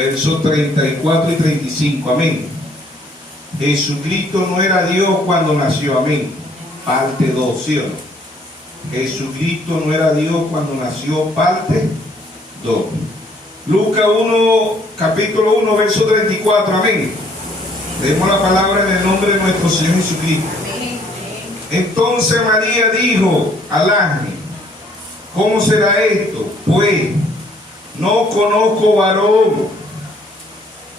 versos 34 y 35, amén. Jesucristo no era Dios cuando nació, amén. Parte 2, ¿sí o no? Jesucristo no era Dios cuando nació, parte 2. Lucas 1, capítulo 1, verso 34, amén. Leemos la palabra en el nombre de nuestro Señor Jesucristo. Entonces María dijo al ángel: ¿cómo será esto? Pues no conozco varón.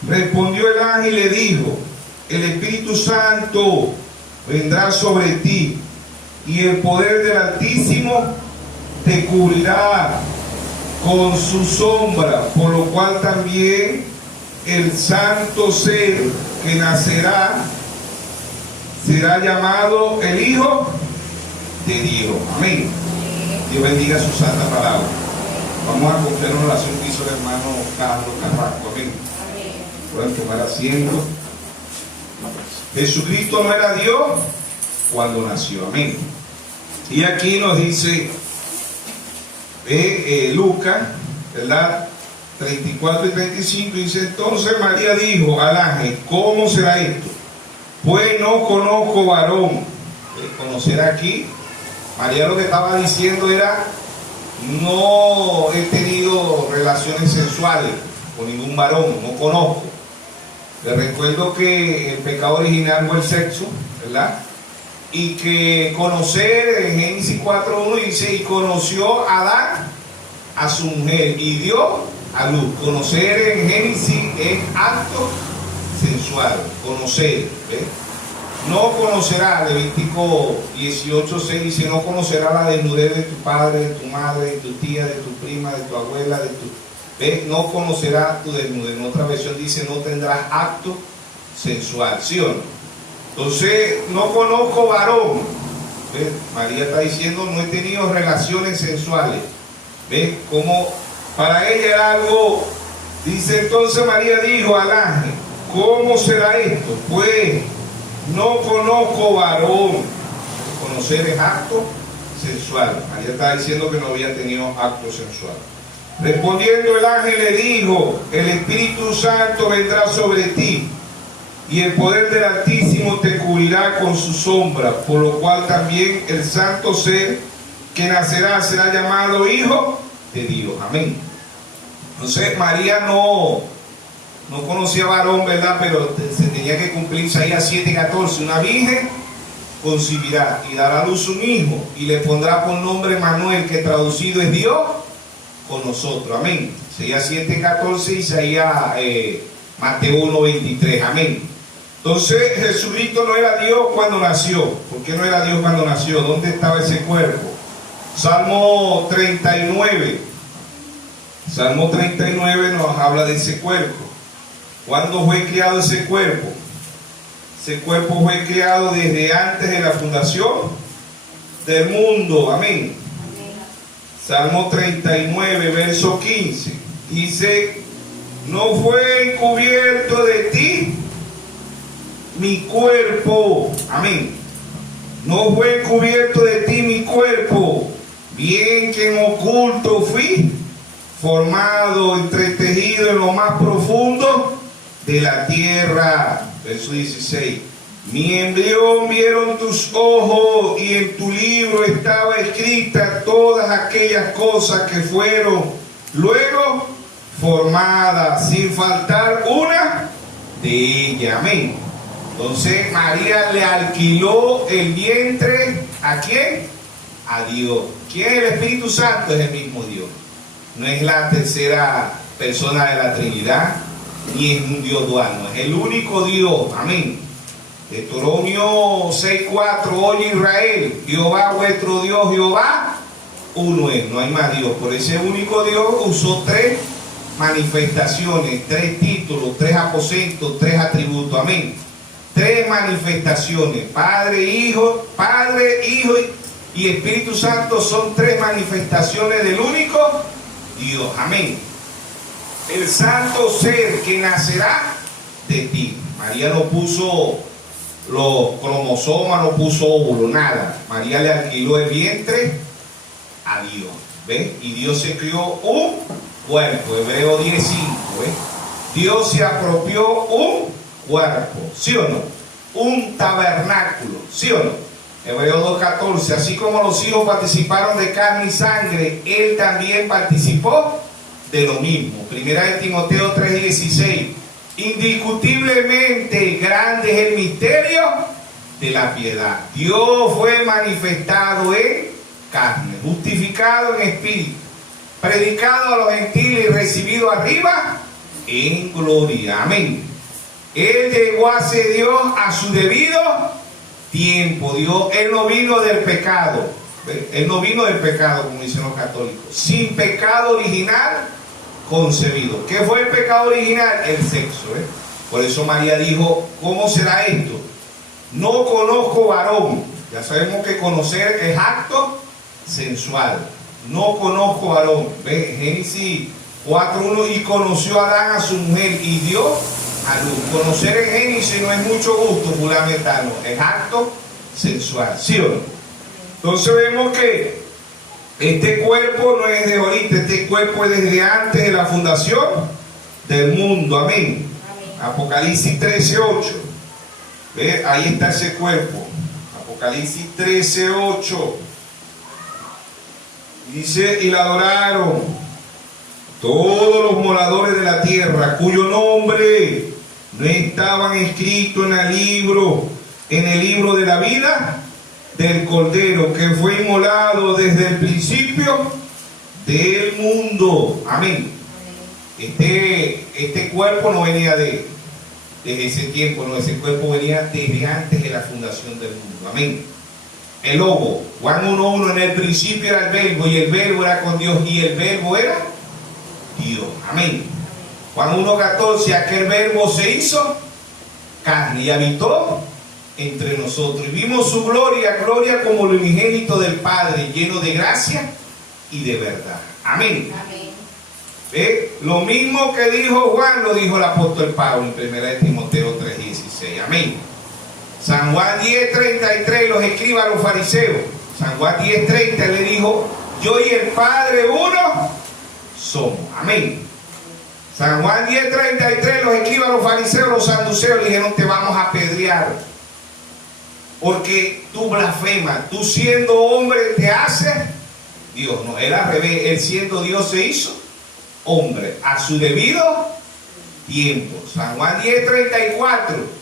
Respondió el ángel y le dijo: el Espíritu Santo vendrá sobre ti, y el poder del Altísimo te cubrirá con su sombra, por lo cual también el santo ser que nacerá será llamado el Hijo de Dios. Amén. Dios bendiga su santa palabra. Vamos a coger una oración que hizo el hermano Carlos Carrasco. Amén. Pueden tomar asiento. Jesucristo no era Dios cuando nació. Amén. Y aquí nos dice Lucas, ¿verdad? 34 y 35, dice: entonces María dijo al ángel: ¿cómo será esto? Pues no conozco varón. Conocer aquí, María lo que estaba diciendo era: no he tenido relaciones sexuales con ningún varón, no conozco. Les recuerdo que el pecado original fue el sexo, ¿verdad? Y que conocer, en Génesis 4:1 dice: y conoció Adán a su mujer y dio a luz. Conocer en Génesis es acto sensual, conocer, ¿ves? No conocerá, Levítico 18:6 dice: no conocerá la desnudez de tu padre, de tu madre, de tu tía, de tu prima, de tu abuela, de tu... ¿Ves? No conocerá tu desnudez. En otra versión dice: no tendrás acto sensual, ¿sí o no? Entonces, no conozco varón. ¿Ves? María está diciendo: no he tenido relaciones sensuales. ¿Ves? Como para ella era algo. Dice: entonces María dijo al ángel: ¿cómo será esto? Pues no conozco varón. Conocer es acto sensual. María está diciendo que no había tenido acto sensual. Respondiendo el ángel le dijo: el Espíritu Santo vendrá sobre ti, y el poder del Altísimo te cubrirá con su sombra, por lo cual también el santo ser que nacerá será llamado Hijo de Dios. Amén. Entonces María no conocía varón, ¿verdad? Pero se tenía que cumplir Isaías 7:14. Una virgen concebirá y dará a luz un hijo, y le pondrá por nombre Manuel, que traducido es Dios con nosotros. Amén. Isaías 7:14, Isaías Mateo 1:23. Amén. Entonces Jesucristo no era Dios cuando nació. ¿Por qué no era Dios cuando nació? ¿Dónde estaba ese cuerpo? Salmo 39. Salmo 39 nos habla de ese cuerpo. ¿Cuándo fue creado ese cuerpo? Ese cuerpo fue creado desde antes de la fundación del mundo. Amén. Salmo 39, verso 15. Dice: no fue encubierto de ti mi cuerpo. Amén. No fue encubierto de ti mi cuerpo, bien que en oculto fui formado, entretejido en lo más profundo de la tierra. Verso 16. Mi embrión vieron tus ojos, y en tu libro estaba escrita todas aquellas cosas que fueron luego formadas, sin faltar una de ellas. Amén. Entonces María le alquiló el vientre ¿a quién? A Dios. ¿Quién es el Espíritu Santo? Es el mismo Dios. No es la tercera persona de la Trinidad, ni es un Dios dual, no, es el único Dios. Amén. Deuteronomio 6:4: oye Israel, Jehová vuestro Dios, Jehová uno es, no hay más Dios. Por ese único Dios usó tres manifestaciones, tres títulos, tres aposentos, tres atributos. Amén. Tres manifestaciones: Padre, Hijo y Espíritu Santo. Son tres manifestaciones del único Dios. Amén. El santo ser que nacerá de ti. María no puso los cromosomas, no puso óvulo, nada. María le alquiló el vientre a Dios. ¿Ves? Y Dios se crió un cuerpo. Hebreo 10:5. ¿Ves? Dios se apropió un cuerpo, ¿sí o no? Un tabernáculo, ¿sí o no? Hebreos 2:14, así como los hijos participaron de carne y sangre, Él también participó de lo mismo. Primera de Timoteo 3:16, indiscutiblemente grande es el misterio de la piedad. Dios fue manifestado en carne, justificado en espíritu, predicado a los gentiles y recibido arriba en gloria. Amén. Él llegó a ser Dios a su debido tiempo. Él no vino del pecado. Él no vino del pecado, como dicen los católicos. Sin pecado original concebido. ¿Qué fue el pecado original? El sexo. Por eso María dijo, ¿cómo será esto? No conozco varón. Ya sabemos que conocer es acto sensual. No conozco varón. ¿Ve? Génesis 4:1, y conoció a Adán a su mujer y dio a luz. Conocer en Génesis no es mucho gusto, fundamental, es acto sensual, ¿sí o no? Entonces vemos que este cuerpo no es de ahorita, este cuerpo es desde antes de la fundación del mundo. Amén. Apocalipsis 13:8. ¿Ve? Ahí está ese cuerpo. Apocalipsis 13:8. Dice, y la adoraron todos los moradores de la tierra, cuyo nombre no estaban escritos en el libro de la vida del Cordero, que fue inmolado desde el principio del mundo. Amén. Este cuerpo no venía desde ese tiempo, no, ese cuerpo venía desde antes de la fundación del mundo. Amén. El lobo, Juan 1:1, en el principio era el verbo, y el verbo era con Dios, y el verbo era Dios. Amén. Juan 1:14, aquel verbo se hizo carne y habitó entre nosotros, y vimos su gloria, gloria como el unigénito del Padre, lleno de gracia y de verdad. Amén. Amén. ¿Ve? Lo mismo que dijo Juan, lo dijo el apóstol Pablo en 1 de Timoteo 3:16. Amén. San Juan 10:33, los escribas a los fariseos. San Juan 10:30 le dijo, yo y el Padre uno somos. Amén. San Juan 10:33, los escribas a los fariseos, los saduceos le dijeron, te vamos a apedrear, porque tú blasfemas, tú siendo hombre te haces Dios. No, él al revés, él siendo Dios se hizo hombre a su debido tiempo. San Juan 10:34,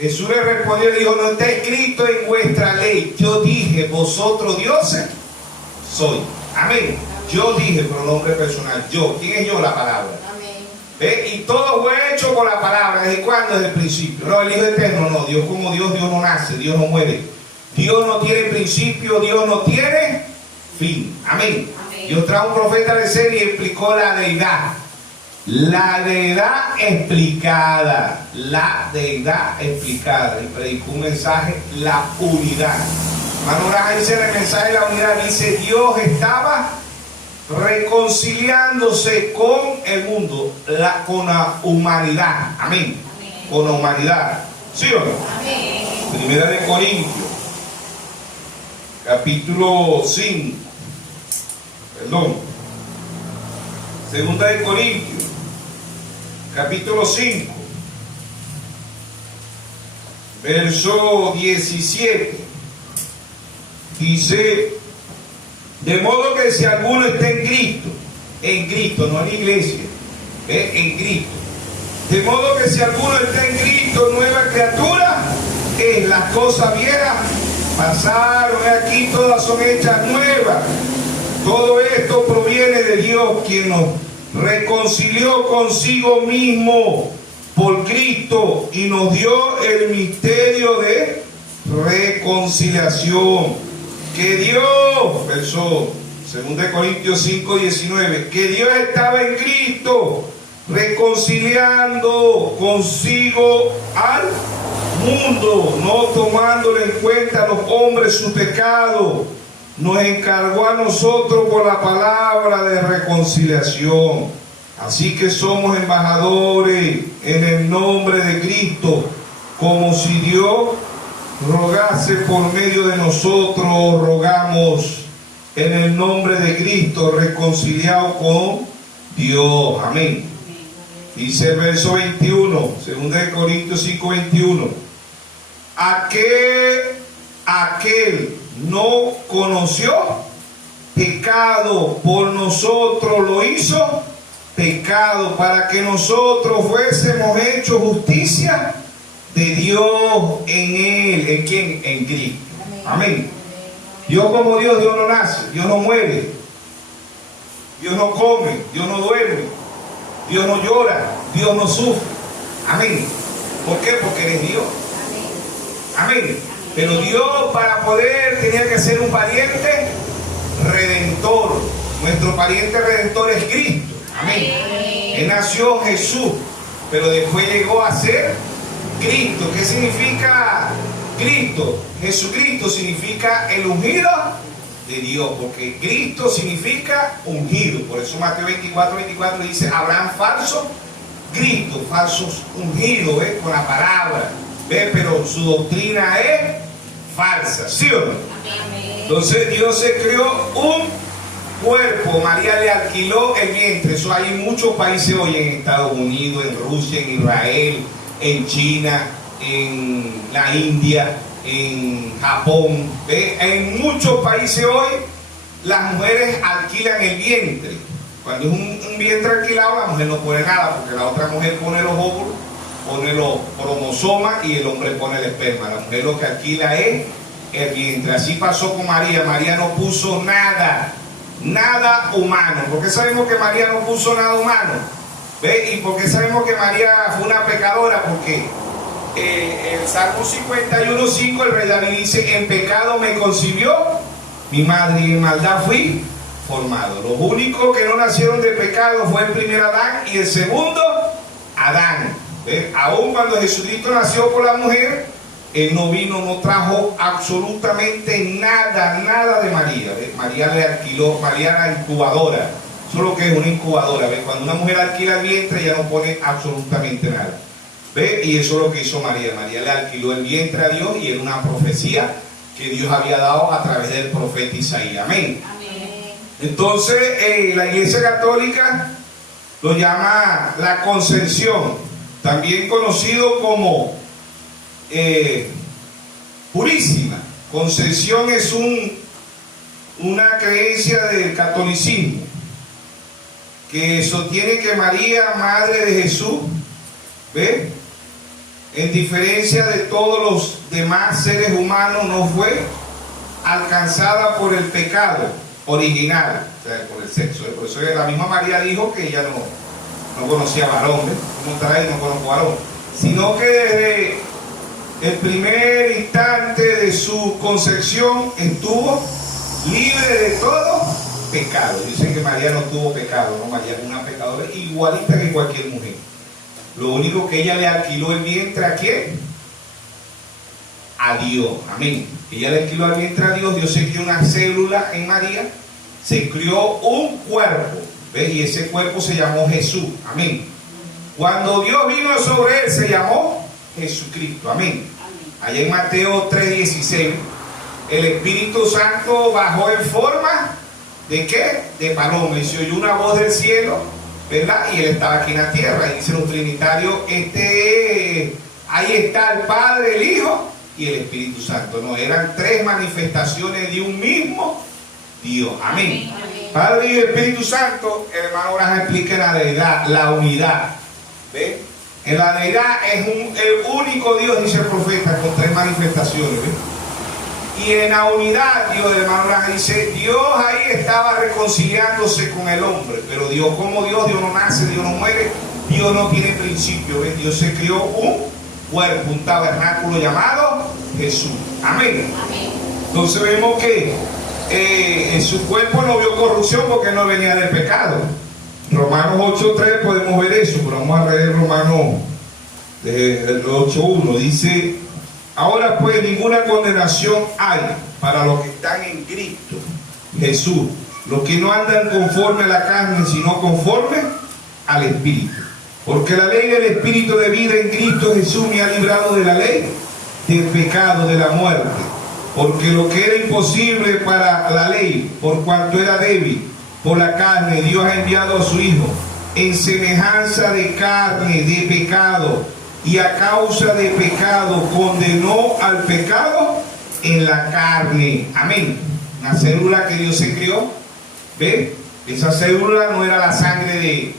Jesús le respondió y dijo, no está escrito en vuestra ley, yo dije, vosotros dioses sois. Amén. Yo dije, pronombre personal, yo. ¿Quién es yo? La palabra. Amén. ¿Ve? Y todo fue hecho con la palabra. ¿Desde cuándo? Desde el principio. No, el Hijo eterno, no. Dios como Dios, Dios no nace, Dios no muere. Dios no tiene principio, Dios no tiene fin. Amén. Amén. Dios trajo un profeta de serie y explicó la deidad. La deidad explicada. La deidad explicada. Y predicó un mensaje, la unidad. Hermano Graham dice en el mensaje de la unidad, dice, Dios estaba reconciliándose con el mundo, con la humanidad. Amén. Amén. Con la humanidad. ¿Sí o no? Amén. Primera de Corintios, capítulo 5. Perdón. Segunda de Corintios, capítulo 5, verso 17. Dice, de modo que si alguno está en Cristo, no en la iglesia, en Cristo. De modo que si alguno está en Cristo, nueva criatura es, las cosas viejas pasaron, aquí todas son hechas nuevas. Todo esto proviene de Dios, quien nos reconcilió consigo mismo por Cristo y nos dio el misterio de reconciliación. Que Dios, verso 2 Corintios 5:19, que Dios estaba en Cristo reconciliando consigo al mundo, no tomándole en cuenta a los hombres su pecado, nos encargó a nosotros por la palabra de reconciliación. Así que somos embajadores en el nombre de Cristo, como si Dios rogase por medio de nosotros. Rogamos en el nombre de Cristo, reconciliado con Dios. Amén. Dice el verso 21, 2 Corintios 5, 21. Aquel no conoció pecado, por nosotros lo hizo pecado, para que nosotros fuésemos hechos justicia de Dios en él. ¿En quién? En Cristo. Amén. Dios como Dios, Dios no nace, Dios no muere, Dios no come, Dios no duerme, Dios no llora, Dios no sufre. Amén. ¿Por qué? Porque eres Dios. Amén. Pero Dios, para poder, tenía que ser un pariente redentor. Nuestro pariente redentor es Cristo. Amén. Él nació Jesús, pero después llegó a ser Cristo. ¿Qué significa Cristo? Jesucristo significa el ungido de Dios, porque Cristo significa ungido. Por eso Mateo 24, 24 dice: habrán falsos Cristo, falsos ungidos, con la palabra, pero su doctrina es falsa, ¿sí o no? Entonces Dios se creó un cuerpo, María le alquiló el vientre. Eso hay en muchos países hoy, en Estados Unidos, en Rusia, en Israel, en China, en la India, en Japón. En muchos países hoy las mujeres alquilan el vientre. Cuando es un vientre alquilado, la mujer no pone nada, porque la otra mujer pone los óvulos, pone los cromosomas y el hombre pone el esperma. La mujer lo que alquila es el vientre. Así pasó con María. María no puso nada humano. ¿Por qué sabemos que María no puso nada humano? ¿Ve? ¿Y por qué sabemos que María fue una pecadora? Porque el Salmo 51:5, el rey David dice: en pecado me concibió mi madre y en maldad fui formado. Los únicos que no nacieron de pecado fue el primer Adán y el segundo Adán. ¿Ve? Aún cuando Jesucristo nació por la mujer, él no vino, no trajo absolutamente nada de María. ¿Ve? María le alquiló, María era incubadora. Eso es lo que es una incubadora. ¿Ve? Cuando una mujer alquila el vientre, ella no pone absolutamente nada. ¿Ve? Y eso es lo que hizo María. María le alquiló el vientre a Dios, y era una profecía que Dios había dado a través del profeta Isaías. Amén. Entonces, la Iglesia Católica lo llama la Concepción, también conocido como Purísima. Concepción es una creencia del catolicismo que sostiene que María, madre de Jesús, ¿ve?, en diferencia de todos los demás seres humanos, no fue alcanzada por el pecado original, o sea, por el sexo. Por eso la misma María dijo que ella no conocía varón, ¿ves? Como está ahí, no conozco varón, sino que desde el primer instante de su concepción estuvo libre de todo pecado. Dicen que María no tuvo pecado, no, María es una pecadora igualita que cualquier mujer. Lo único que ella le alquiló el vientre, ¿a quién? A Dios. Amén. Ella le alquiló el vientre a Dios. Dios se crió una célula en María, se crió un cuerpo, ¿ves? Y ese cuerpo se llamó Jesús. Amén. Cuando Dios vino sobre él, se llamó Jesucristo. Amén. Allá en Mateo 3:16, el Espíritu Santo bajó en forma ¿de qué? De paloma, y se oyó una voz del cielo, ¿verdad? Y él estaba aquí en la tierra. Y dicen los trinitarios: ahí está el Padre, el Hijo y el Espíritu Santo. No, eran tres manifestaciones de un mismo Dios. Amén. Amén. Padre y Espíritu Santo, el hermano Bras explica en la deidad, la unidad. ¿Ve? En la deidad es el único Dios, dice el profeta, con tres manifestaciones. ¿Ve? Y en la unidad, Dios, el hermano Bras dice, Dios ahí estaba reconciliándose con el hombre. Pero Dios como Dios, Dios no nace, Dios no muere, Dios no tiene principio. ¿Ve? Dios se creó un cuerpo, un tabernáculo llamado Jesús. Amén. Amén. Entonces vemos que en su cuerpo no vio corrupción porque no venía del pecado. Romanos 8:3 podemos ver eso, pero vamos a leer Romanos 8:1. Dice: ahora pues ninguna condenación hay para los que están en Cristo Jesús, los que no andan conforme a la carne, sino conforme al Espíritu. Porque la ley del Espíritu de vida en Cristo Jesús me ha librado de la ley del pecado, de la muerte. Porque lo que era imposible para la ley, por cuanto era débil por la carne, Dios ha enviado a su Hijo, en semejanza de carne, de pecado, y a causa de pecado condenó al pecado en la carne. Amén. La célula que Dios se crió, ¿ve? Esa célula no era la sangre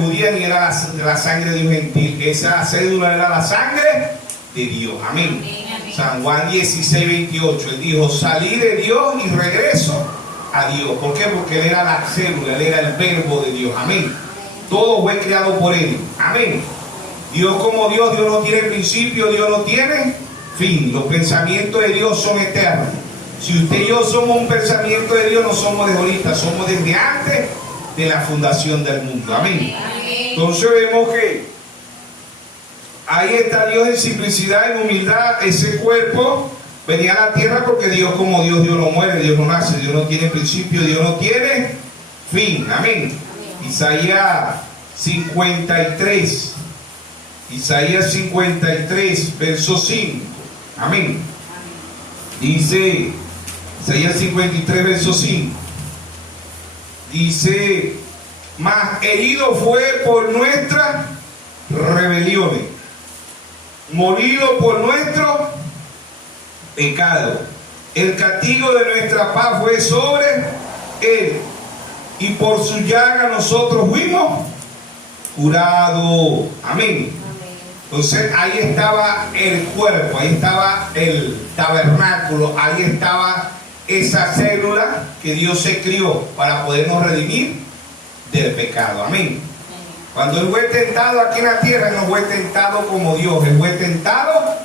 judía ni era la sangre de un gentil. Esa célula era la sangre de Dios. Amén. Amén. San Juan 16:28. Él dijo: salí de Dios y regreso a Dios. ¿Por qué? Porque Él era la célula, Él era el verbo de Dios. Amén. Todo fue creado por Él. Amén. Dios como Dios, Dios no tiene principio, Dios no tiene fin. Los pensamientos de Dios son eternos. Si usted y yo somos un pensamiento de Dios, no somos de ahorita, somos desde antes de la fundación del mundo. Amén. Entonces vemos que ahí está Dios en simplicidad, en humildad. Ese cuerpo venía a la tierra porque Dios como Dios, Dios no muere, Dios no nace, Dios no tiene principio, Dios no tiene fin. Amén. Isaías 53. Isaías 53, verso 5. Amén. Dice Isaías 53, verso 5. Dice: mas herido fue por nuestras rebeliones, molido por nuestro pecado. El castigo de nuestra paz fue sobre Él, y por su llaga nosotros fuimos curados. Amén. Entonces ahí estaba el cuerpo, ahí estaba el tabernáculo, ahí estaba esa célula que Dios se crió para podernos redimir del pecado. Amén. Cuando Él fue tentado aquí en la tierra, Él no fue tentado como Dios, Él fue tentado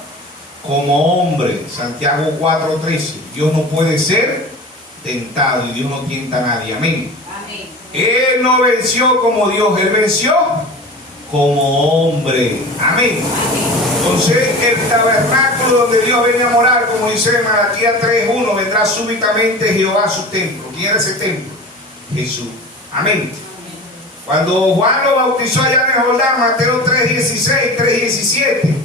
como hombre. Santiago 4:13. Dios no puede ser tentado y Dios no tienta a nadie. Amén. Amén. Él no venció como Dios, Él venció como hombre. Amén. Entonces el tabernáculo donde Dios viene a morar, como dice Malaquías 3:1, vendrá súbitamente Jehová a su templo. ¿Quién era ese templo? Jesús. Amén. Cuando Juan lo bautizó allá en el Jordán, Mateo 3:16, 3:17,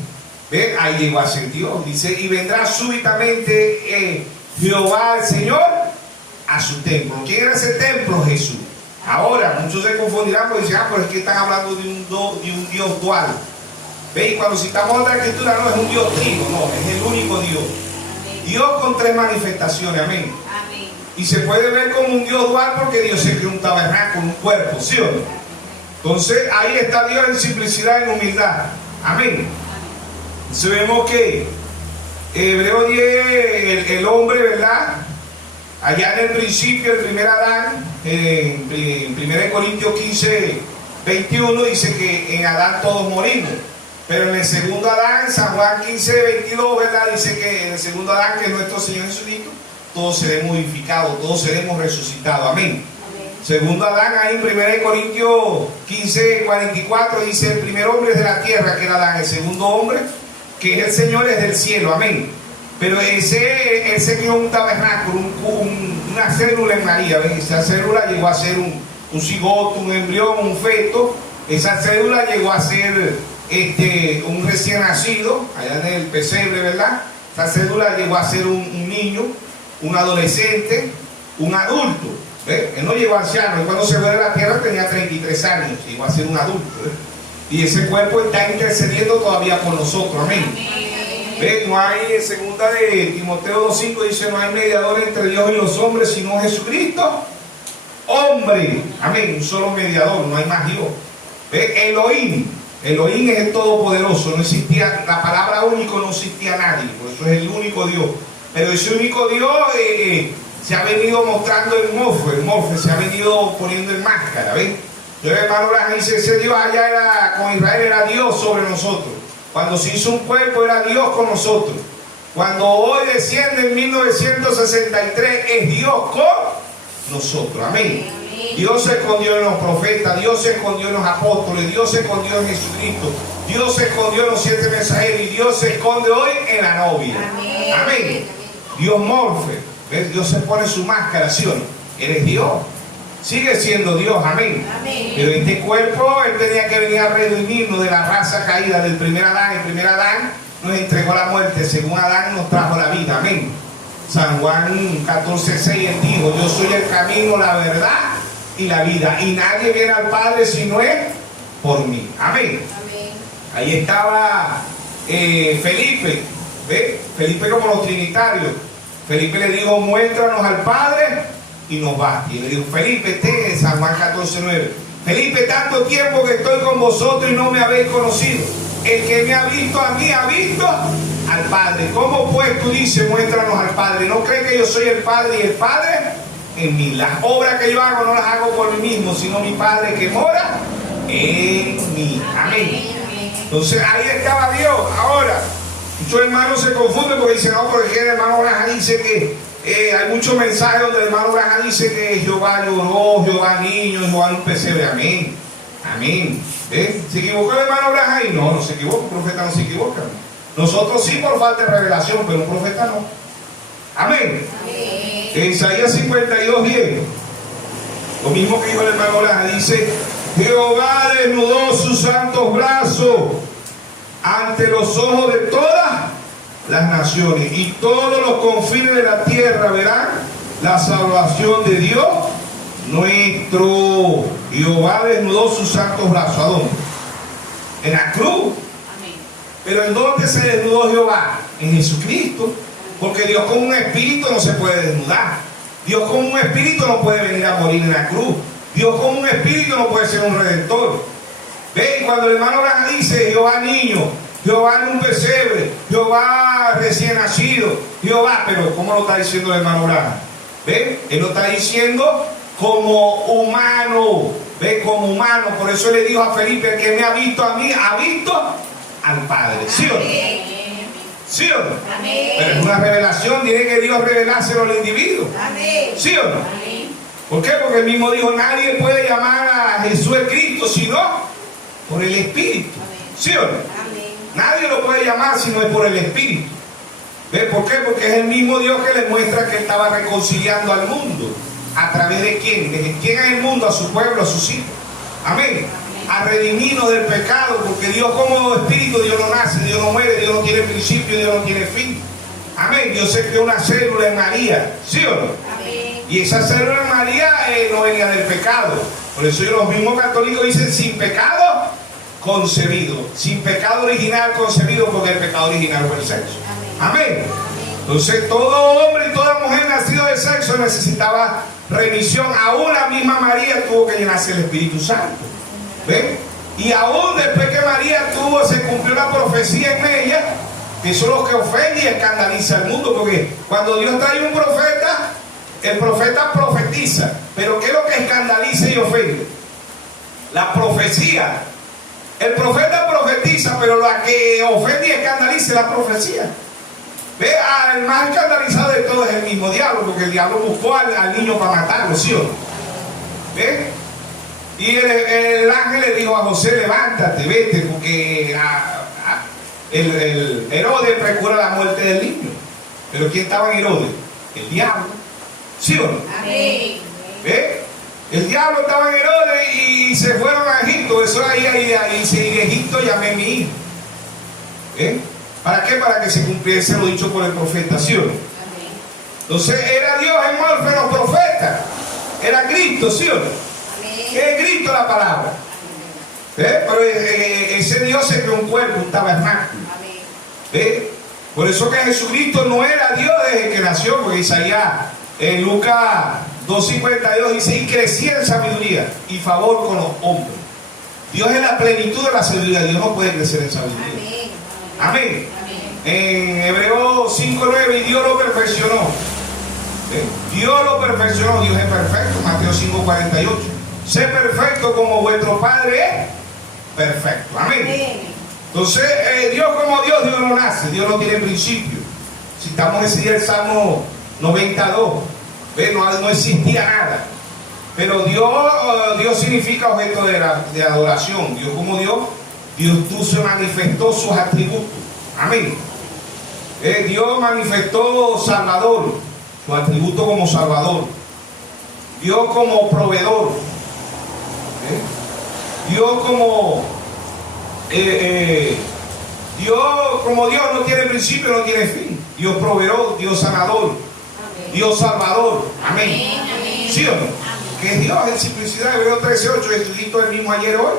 ¿ven? Ahí llegó a ser Dios. Dice: y vendrá súbitamente Jehová el Señor a su templo. ¿Quién era ese templo? Jesús. Ahora, muchos se confundirán porque dicen: pero es que están hablando de un Dios dual. ¿Ve? Y cuando citamos otra escritura, no es un Dios trigo, no, es el único Dios. Amén. Dios con tres manifestaciones. Amén. Amén. Y se puede ver como un Dios dual porque Dios se creó un tabernáculo, un cuerpo, ¿sí o no? Entonces, ahí está Dios en simplicidad, en humildad. Amén. Entonces vemos que Hebreo 10, el hombre, ¿verdad? Allá en el principio, el primer Adán, en 1 Corintios 15:21, dice que en Adán todos morimos. Pero en el segundo Adán, San Juan 15:22, ¿verdad? Dice que en el segundo Adán, que es nuestro Señor Jesucristo, todos seremos modificados, todos seremos resucitados. Amén. Segundo Adán, ahí en 1 Corintios 15:44, dice: el primer hombre es de la tierra, que era Adán. El segundo hombre, que es el Señor, es del cielo. Amén. Pero él se creó un tabernáculo, una célula en María. ¿Ven? Esa célula llegó a ser un cigoto, un embrión, un feto. Esa célula llegó a ser un recién nacido, allá en el pesebre, ¿verdad? Esa célula llegó a ser un niño, un adolescente, un adulto. ¿Ve? Él no llegó a anciano. Él cuando se fue de la tierra tenía 33 años, llegó a ser un adulto. ¿Ve? Y ese cuerpo está intercediendo todavía por nosotros. Amén. ¿Ve? No hay, en segunda de Timoteo 2:5 dice: no hay mediador entre Dios y los hombres sino Jesucristo, hombre. Amén. Un solo mediador, no hay más Dios. ¿Ve? Elohim es el Todopoderoso. No existía, la palabra único no existía nadie, por eso es el único Dios. Pero ese único Dios se ha venido mostrando en morfe, se ha venido poniendo en máscara. ¿Ven? Entonces, hermano, dice: ese Dios allá era, con Israel era Dios sobre nosotros. Cuando se hizo un cuerpo era Dios con nosotros. Cuando hoy desciende en 1963 es Dios con nosotros. Amén. Dios se escondió en los profetas, Dios se escondió en los apóstoles, Dios se escondió en Jesucristo, Dios se escondió en los 7 mensajeros y Dios se esconde hoy en la novia. Amén. Amén. Dios morfe. ¿Ves? Dios se pone su máscara, ¿sí o no? Eres Dios. Sigue siendo Dios, amén. Amén. Pero este cuerpo, Él tenía que venir a redimirnos de la raza caída del primer Adán. El primer Adán nos entregó la muerte, según Adán nos trajo la vida, amén. San Juan 14:6, Él dijo: yo soy el camino, la verdad y la vida. Y nadie viene al Padre si no es por mí. Amén. Amén. Ahí estaba Felipe. ¿Ve? Felipe como los trinitarios. Felipe le dijo, muéstranos al Padre y nos va. Y le dijo, Felipe, ten San Juan 14:9. Felipe, tanto tiempo que estoy con vosotros y no me habéis conocido. El que me ha visto a mí ha visto al Padre. ¿Cómo pues tú dices, muéstranos al Padre? ¿No crees que yo soy el Padre y el Padre en mí? Las obras que yo hago no las hago por mí mismo, sino mi Padre que mora en mí. Amén. Entonces ahí estaba Dios. Ahora, muchos hermanos se confunden porque dicen, no, porque el hermano Branham dice que hay muchos mensajes donde el hermano Branham dice que Jehová lloró, Jehová niño, Jehová en un pesebre. Amén. Amén. ¿Ves? ¿Se equivocó el hermano Branham? No, no se equivoca, un profeta no se equivoca. Nosotros sí por falta de revelación, pero un profeta no. Amén. Amén. En Isaías 52:10, lo mismo que dijo el hermano Branham, dice, Jehová desnudó sus santos brazos ante los ojos de todas las naciones, y todos los confines de la tierra verán la salvación de Dios nuestro. Jehová desnudó sus santos brazos. ¿A dónde? En la cruz. Amén. Pero ¿en dónde se desnudó Jehová? En Jesucristo. Porque Dios con un espíritu no se puede desnudar. Dios con un espíritu no puede venir a morir en la cruz. Dios con un espíritu no puede ser un redentor. ¿Ven? Cuando el hermano Branham dice Jehová niño, Jehová en un pesebre, Jehová recién nacido, Jehová, pero ¿cómo lo está diciendo el hermano Branham? ¿Ven? Él lo está diciendo como humano. ¿Ven? Como humano. Por eso le dijo a Felipe, el que me ha visto a mí, ha visto al Padre. ¿Sí o no? ¿Sí o no? Amén. Pero es una revelación, tiene que Dios revelárselo al individuo. Amén. ¿Sí o no? Amén. ¿Por qué? Porque él mismo dijo, nadie puede llamar a Jesús el Cristo sino por el Espíritu. ¿Sí o no? Amén. Nadie lo puede llamar si no es por el Espíritu. ¿Ves por qué? Porque es el mismo Dios que le muestra que él estaba reconciliando al mundo. ¿A través de quién? ¿De quién es el mundo? A su pueblo, a sus hijos. Amén. A redimirnos del pecado, porque Dios como espíritu, Dios no nace, Dios no muere, Dios no tiene principio, Dios no tiene fin. Amén. Dios se creó una célula en María. ¿Sí o no? Amén. Y esa célula en María no venía del pecado. Por eso los mismos católicos dicen sin pecado concebido, sin pecado original concebido, porque el pecado original fue el sexo. Amén. Entonces todo hombre y toda mujer nacido de sexo necesitaba remisión. Aún la misma María tuvo que llenarse el Espíritu Santo. ¿Ven? Y aún después que María se cumplió la profecía en ella, que son los que ofenden y escandaliza al mundo, porque cuando Dios trae un profeta, el profeta profetiza. Pero ¿qué es lo que escandaliza y ofende? La profecía. El profeta profetiza, pero la que ofende y escandaliza es la profecía. Ve, el más escandalizado de todo es el mismo diablo, porque el diablo buscó al niño para matarlo, ¿sí o no? ¿Ve? Y el ángel le dijo a José, levántate, vete, porque el Herodes procura la muerte del niño. Pero ¿quién estaba en Herodes? El diablo. ¿Sí o no? Amén. ¿Ve? El diablo estaba en Herodes y se fueron a Egipto. Eso ahí dice, en Egipto llamé a mi hijo. ¿Ve? ¿Para qué? Para que se cumpliese lo dicho por el profeta, ¿sí o no? Amén. Entonces era Dios en Morfeo profeta. Era Cristo, ¿sí o no? Amén. ¿Qué es Cristo la palabra? Pero ese Dios se creó un cuerpo, un tabernáculo. Amén. Por eso que Jesucristo no era Dios desde que nació, porque Isaías en Lucas 2:52 dice, y crecía en sabiduría y favor con los hombres. Dios es la plenitud de la sabiduría. Dios no puede crecer en sabiduría. Amén. Amén. Amén. En Hebreos 5:9, y Dios lo perfeccionó. Dios lo perfeccionó. Dios es perfecto. Mateo 5:48. Sé perfecto como vuestro Padre es perfecto. Amén. Amén. Entonces, Dios como Dios, Dios no nace, Dios no tiene principio. Citamos ese día el Salmo 92. No existía nada. Pero Dios significa objeto de adoración. Dios como Dios tú se manifestó sus atributos. Amén. Dios manifestó Salvador, su atributo como Salvador. Dios como proveedor. Dios como Dios no tiene principio, no tiene fin. Dios proveedor, Dios sanador, Amén. Dios salvador. Amén. Amén. ¿Sí o no? Amén. que es Dios en simplicidad. Hebreos 13:8, Jesucristo es el mismo ayer, hoy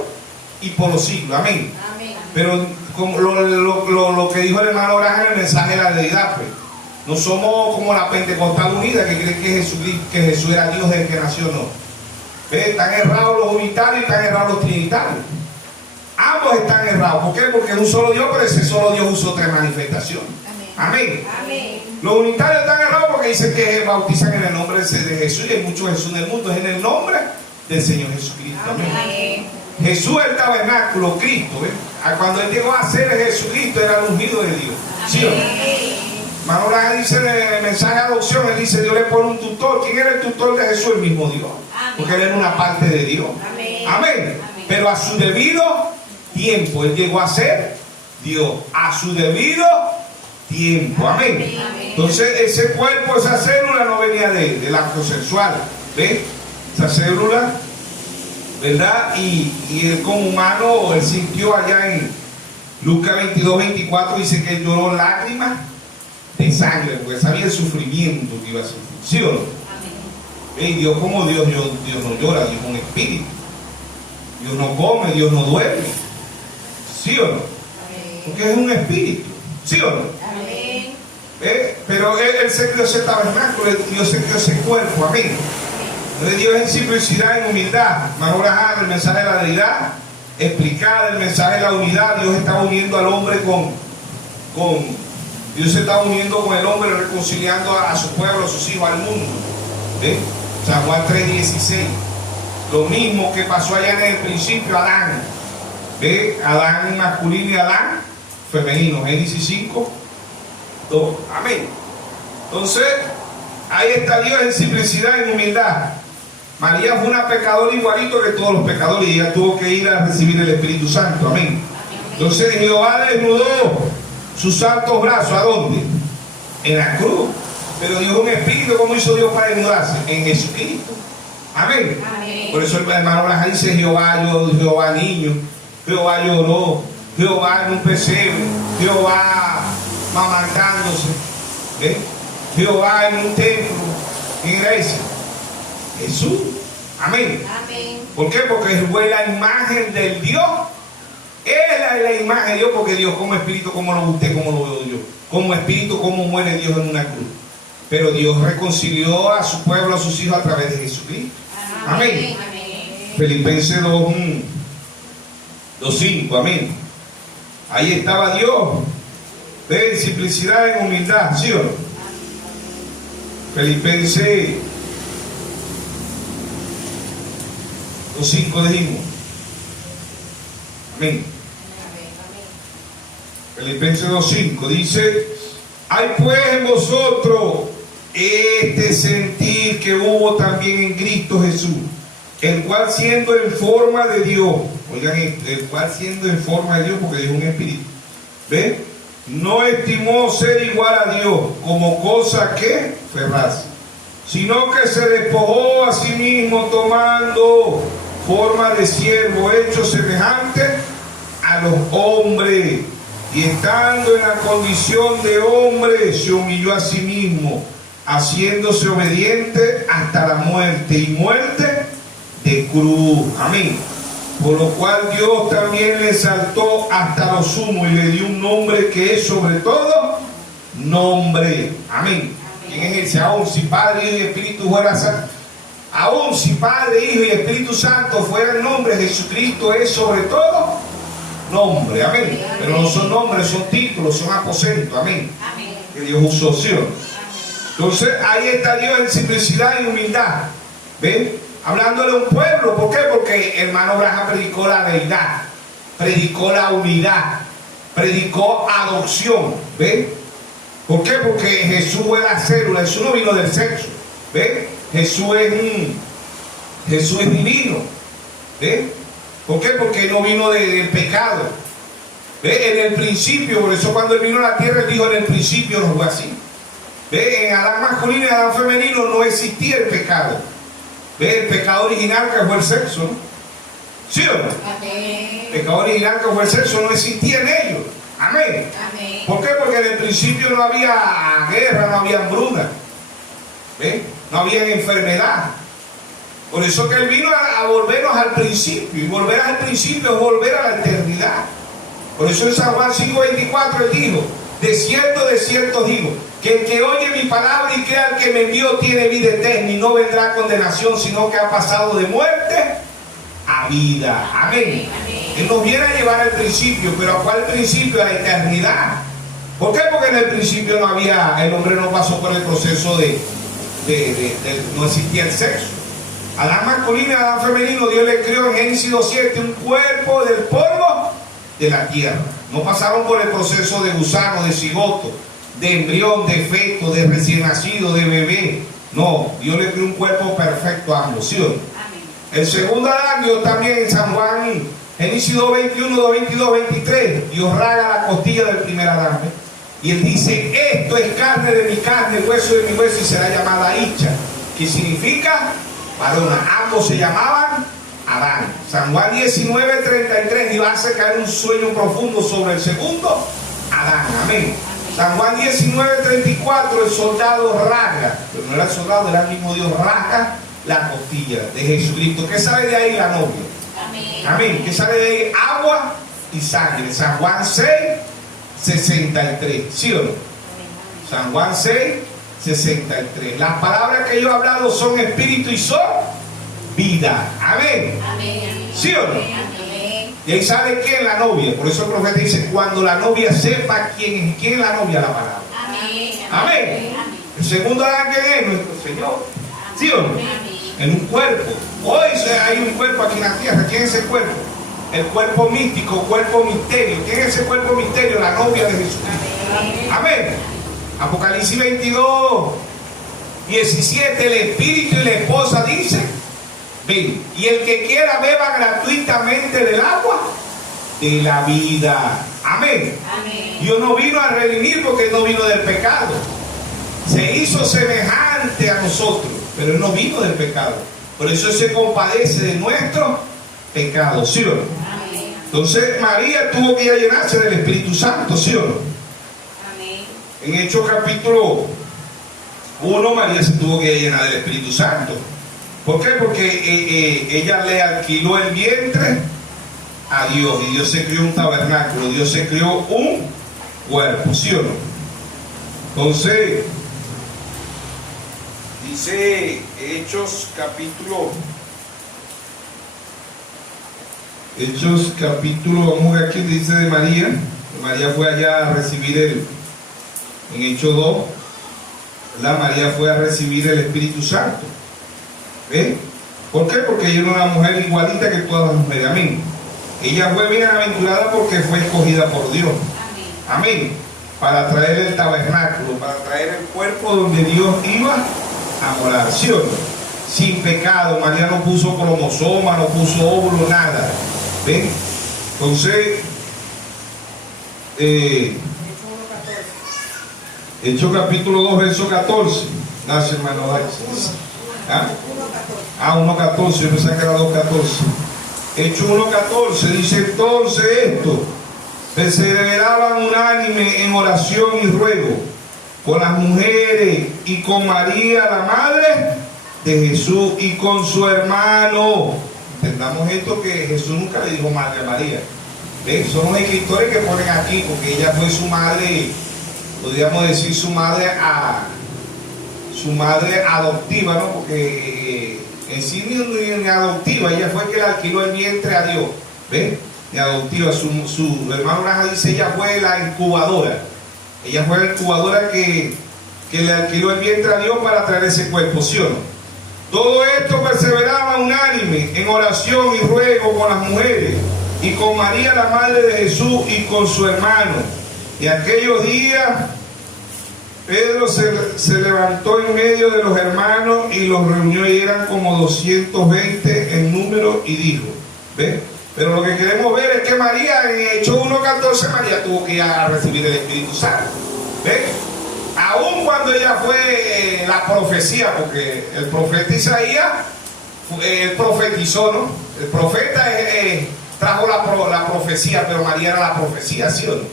y por los siglos. Amén. Amén. Pero como lo que dijo el hermano Abraham en el mensaje de la deidad, pues, no somos como la Pentecostal unida que cree que Jesús era Dios desde que nació, no. ¿Ve? Están errados los unitarios y están errados los trinitarios. Ambos están errados. ¿Por qué? Porque es un solo Dios, pero ese solo Dios usó tres manifestaciones. Amén. Amén. Los unitarios están errados porque dicen que bautizan en el nombre de Jesús, y hay muchos Jesús en el mundo, es en el nombre del Señor Jesucristo. Amén. Amén. Jesús es el tabernáculo, Cristo. ¿Ves? Cuando Él llegó a ser Jesucristo, era el ungido de Dios. ¿Sí o no? Hermano Abraham dice en el mensaje de adopción, él dice, Dios le pone un tutor. ¿Quién era el tutor de Jesús? El mismo Dios. Porque Él era una parte de Dios. Amén. Amén. Pero a su debido tiempo, Él llegó a ser Dios. A su debido tiempo. Amén. Entonces, ese cuerpo, esa célula no venía del acto sexual. ¿Ves? Esa célula, ¿verdad? Y Él como humano, Él sintió allá en Lucas 22:24, dice que Él lloró lágrimas de sangre, porque sabía el sufrimiento que iba a sufrir. ¿Sí o no? Y Dios como Dios no llora, Dios es un espíritu. Dios no come, Dios no duerme. ¿Sí o no? Porque es un espíritu. ¿Sí o no? Amén. Pero Él se creó ese tabernáculo, Dios se creó ese cuerpo. Amén. Entonces Dios en simplicidad, en humildad. Hermano Abraham, el mensaje de la deidad, explicada, el mensaje de la unidad. Dios está uniendo al hombre Dios se está uniendo con el hombre, reconciliando a su pueblo, a sus hijos, al mundo. San Juan 3:16. Lo mismo que pasó allá en el principio, Adán. Adán masculino y Adán femenino. Génesis 5:2. Amén. Entonces, ahí está Dios en simplicidad y en humildad. María fue una pecadora igualito que todos los pecadores, y ella tuvo que ir a recibir el Espíritu Santo. Amén. Entonces Jehová desnudó sus santos brazos. ¿A dónde? En la cruz. Pero Dios es un espíritu. ¿Cómo hizo Dios para desnudarse? En Jesucristo. Amén. Amén. Por eso el hermano Abraham dice Jehová niño, Jehová lloró, Jehová en un pesebre, Jehová mamantándose, Jehová en un templo. ¿Quién era ese? Jesús. Amén. Amén. ¿Por qué? Porque fue la imagen del Dios. Es la imagen de Dios, porque Dios como espíritu, como lo ve usted, como lo veo yo. Como espíritu, como muere Dios en una cruz. Pero Dios reconcilió a su pueblo, a sus hijos a través de Jesucristo. Amén. Amén. Filipenses 2:5. Amén. Ahí estaba Dios. En simplicidad, en humildad. ¿Sí o no? Filipenses 2:5 dijimos. Amén. Filipenses 2:5 dice: hay pues en vosotros este sentir que hubo también en Cristo Jesús, el cual siendo en forma de Dios, oigan, el cual siendo en forma de Dios, porque Dios es un espíritu, ¿ven? No estimó ser igual a Dios como cosa que aferrarse, sino que se despojó a sí mismo, tomando forma de siervo, hecho semejante a los hombres, y estando en la condición de hombre, se humilló a sí mismo, haciéndose obediente hasta la muerte, y muerte de cruz. Amén. Por lo cual Dios también le exaltó hasta lo sumo y le dio un nombre que es sobre todo nombre. Amén. ¿Quién es ese? Aún si Padre, Hijo y Espíritu fuera santo, aún si Padre, Hijo y Espíritu Santo fuera el nombre, Jesucristo es sobre todo nombre. Amén. Pero no son nombres, son títulos, son aposentos. Amén. Amén. Que Dios usó, ¿sí? Entonces ahí está Dios en simplicidad y humildad. ¿Ven? Hablándole a un pueblo. ¿Por qué? Porque hermano Abraham predicó la deidad, predicó la unidad, predicó adopción. ¿Ven? ¿Por qué? Porque Jesús es la célula. Jesús no vino del sexo. ¿Ven? Jesús es divino. ¿Ven? ¿Por qué? Porque no vino del pecado. ¿Ve? En el principio, por eso cuando Él vino a la tierra, Él dijo: en el principio no fue así. ¿Ve? En Adán masculino y Adán femenino no existía el pecado. ¿Ve? El pecado original que fue el sexo, ¿no? ¿Sí o no? Amén. El pecado original que fue el sexo no existía en ellos. Amén. Amén. ¿Por qué? Porque en el principio no había guerra, no había hambruna. ¿Ve? No había enfermedad. Por eso que Él vino a volvernos al principio. Y volver al principio es volver a la eternidad. Por eso en San Juan 5:24 Él dijo: de cierto digo, que el que oye mi palabra y crea al que me envió tiene vida eterna y no vendrá a condenación, sino que ha pasado de muerte a vida. Amén. Él nos viene a llevar al principio, pero ¿a cuál principio? A la eternidad. ¿Por qué? Porque en el principio no había, el hombre no pasó por el proceso no existía el sexo. Adán masculino y Adán femenino, Dios le creó en Génesis 2:7 un cuerpo del polvo de la tierra. No pasaron por el proceso de gusano, de cigoto, de embrión, de feto, de recién nacido, de bebé. No, Dios le creó un cuerpo perfecto a ambos, ¿sí o no? El segundo Adán, Dios también en San Juan, Génesis 2:21, 2:22, 23, Dios raga la costilla del primer Adán. Y Él dice: esto es carne de mi carne, hueso de mi hueso, y será llamada Isha, que significa varona. Ambos se llamaban Adán. San Juan 19:33, Dios hace caer un sueño profundo sobre el segundo Adán. Amén. San Juan 19:34, el soldado raga, pero no era el soldado, era el mismo Dios, raga la costilla de Jesucristo. ¿Qué sale de ahí? La novia. Amén. Amén. ¿Qué sale de ahí? Agua y sangre. San Juan 6:63. ¿Sí o no? San Juan 6:63. Las palabras que yo he hablado son espíritu y son vida. Amén. Amén. ¿Sí o no? Amén. Y ahí sale quién, la novia. Por eso el profeta dice: cuando la novia sepa quién es la novia, la palabra. Amén. Amén. El segundo Adán, ¿quién es? Nuestro Señor. ¿Sí o no? Amén. En un cuerpo. Hoy hay un cuerpo aquí en la tierra. ¿Quién es ese cuerpo? El cuerpo místico, cuerpo misterio. ¿Quién es ese cuerpo misterio? La novia de Jesucristo. Amén. Apocalipsis 22:17, el espíritu y la esposa dicen: ven. Y el que quiera beba gratuitamente del agua de la vida. Amén. Amén. Dios no vino a redimir porque Él no vino del pecado. Se hizo semejante a nosotros, pero Él no vino del pecado. Por eso Él se compadece de nuestro pecado, ¿sí o no? Amén. Entonces María tuvo que ir a llenarse del Espíritu Santo, ¿sí o no? Amén. En Hechos capítulo 1, María se tuvo que llenar del Espíritu Santo. ¿Por qué? Porque ella le alquiló el vientre a Dios, y Dios se creó un tabernáculo, Dios se creó un cuerpo, ¿sí o no? Entonces, dice Hechos capítulo, vamos a ver aquí, dice de María. María fue allá a recibir en Hechos 2, ¿verdad? María fue a recibir el Espíritu Santo. ¿Ven? ¿Por qué? Porque ella era una mujer igualita que todas las mujeres. Amén. Ella fue bienaventurada porque fue escogida por Dios. Amén. Amén. Para traer el tabernáculo, para traer el cuerpo donde Dios iba a morar. ¿Sí o no? Sin pecado. María no puso cromosoma, no puso óvulo, nada. ¿Ven? Entonces, Hechos capítulo 2, verso 14. Gracias, hermano. ¿Ah? 1:14. Yo pensaba que era 2:14. Hechos 1:14 dice: entonces esto perseveraban unánime en oración y ruego con las mujeres y con María, la madre de Jesús, y con su hermano. Entendamos esto, que Jesús nunca le dijo madre a María. ¿Ven? Son los escritores que ponen aquí, porque ella fue su madre, podríamos decir su madre adoptiva, ¿no? Porque en sí ni adoptiva, ella fue que le alquiló el vientre a Dios. ¿Ven? Ni adoptiva. Su hermano Naja dice: ella fue la incubadora. Ella fue la incubadora que le alquiló el vientre a Dios para traer ese cuerpo, ¿sí o no? Todo esto perseveraba unánime en oración y ruego con las mujeres y con María, la madre de Jesús, y con su hermano. Y aquellos días Pedro se levantó en medio de los hermanos y los reunió, y eran como 220 en número, y dijo: ¿ves? Pero lo que queremos ver es que María, en Hechos 1:14, María tuvo que ir a recibir el Espíritu Santo. ¿Ves? Aún cuando ella fue la profecía, porque el profeta Isaías, él profetizó, ¿no? El profeta trajo la profecía, pero María era la profecía, ¿sí o no?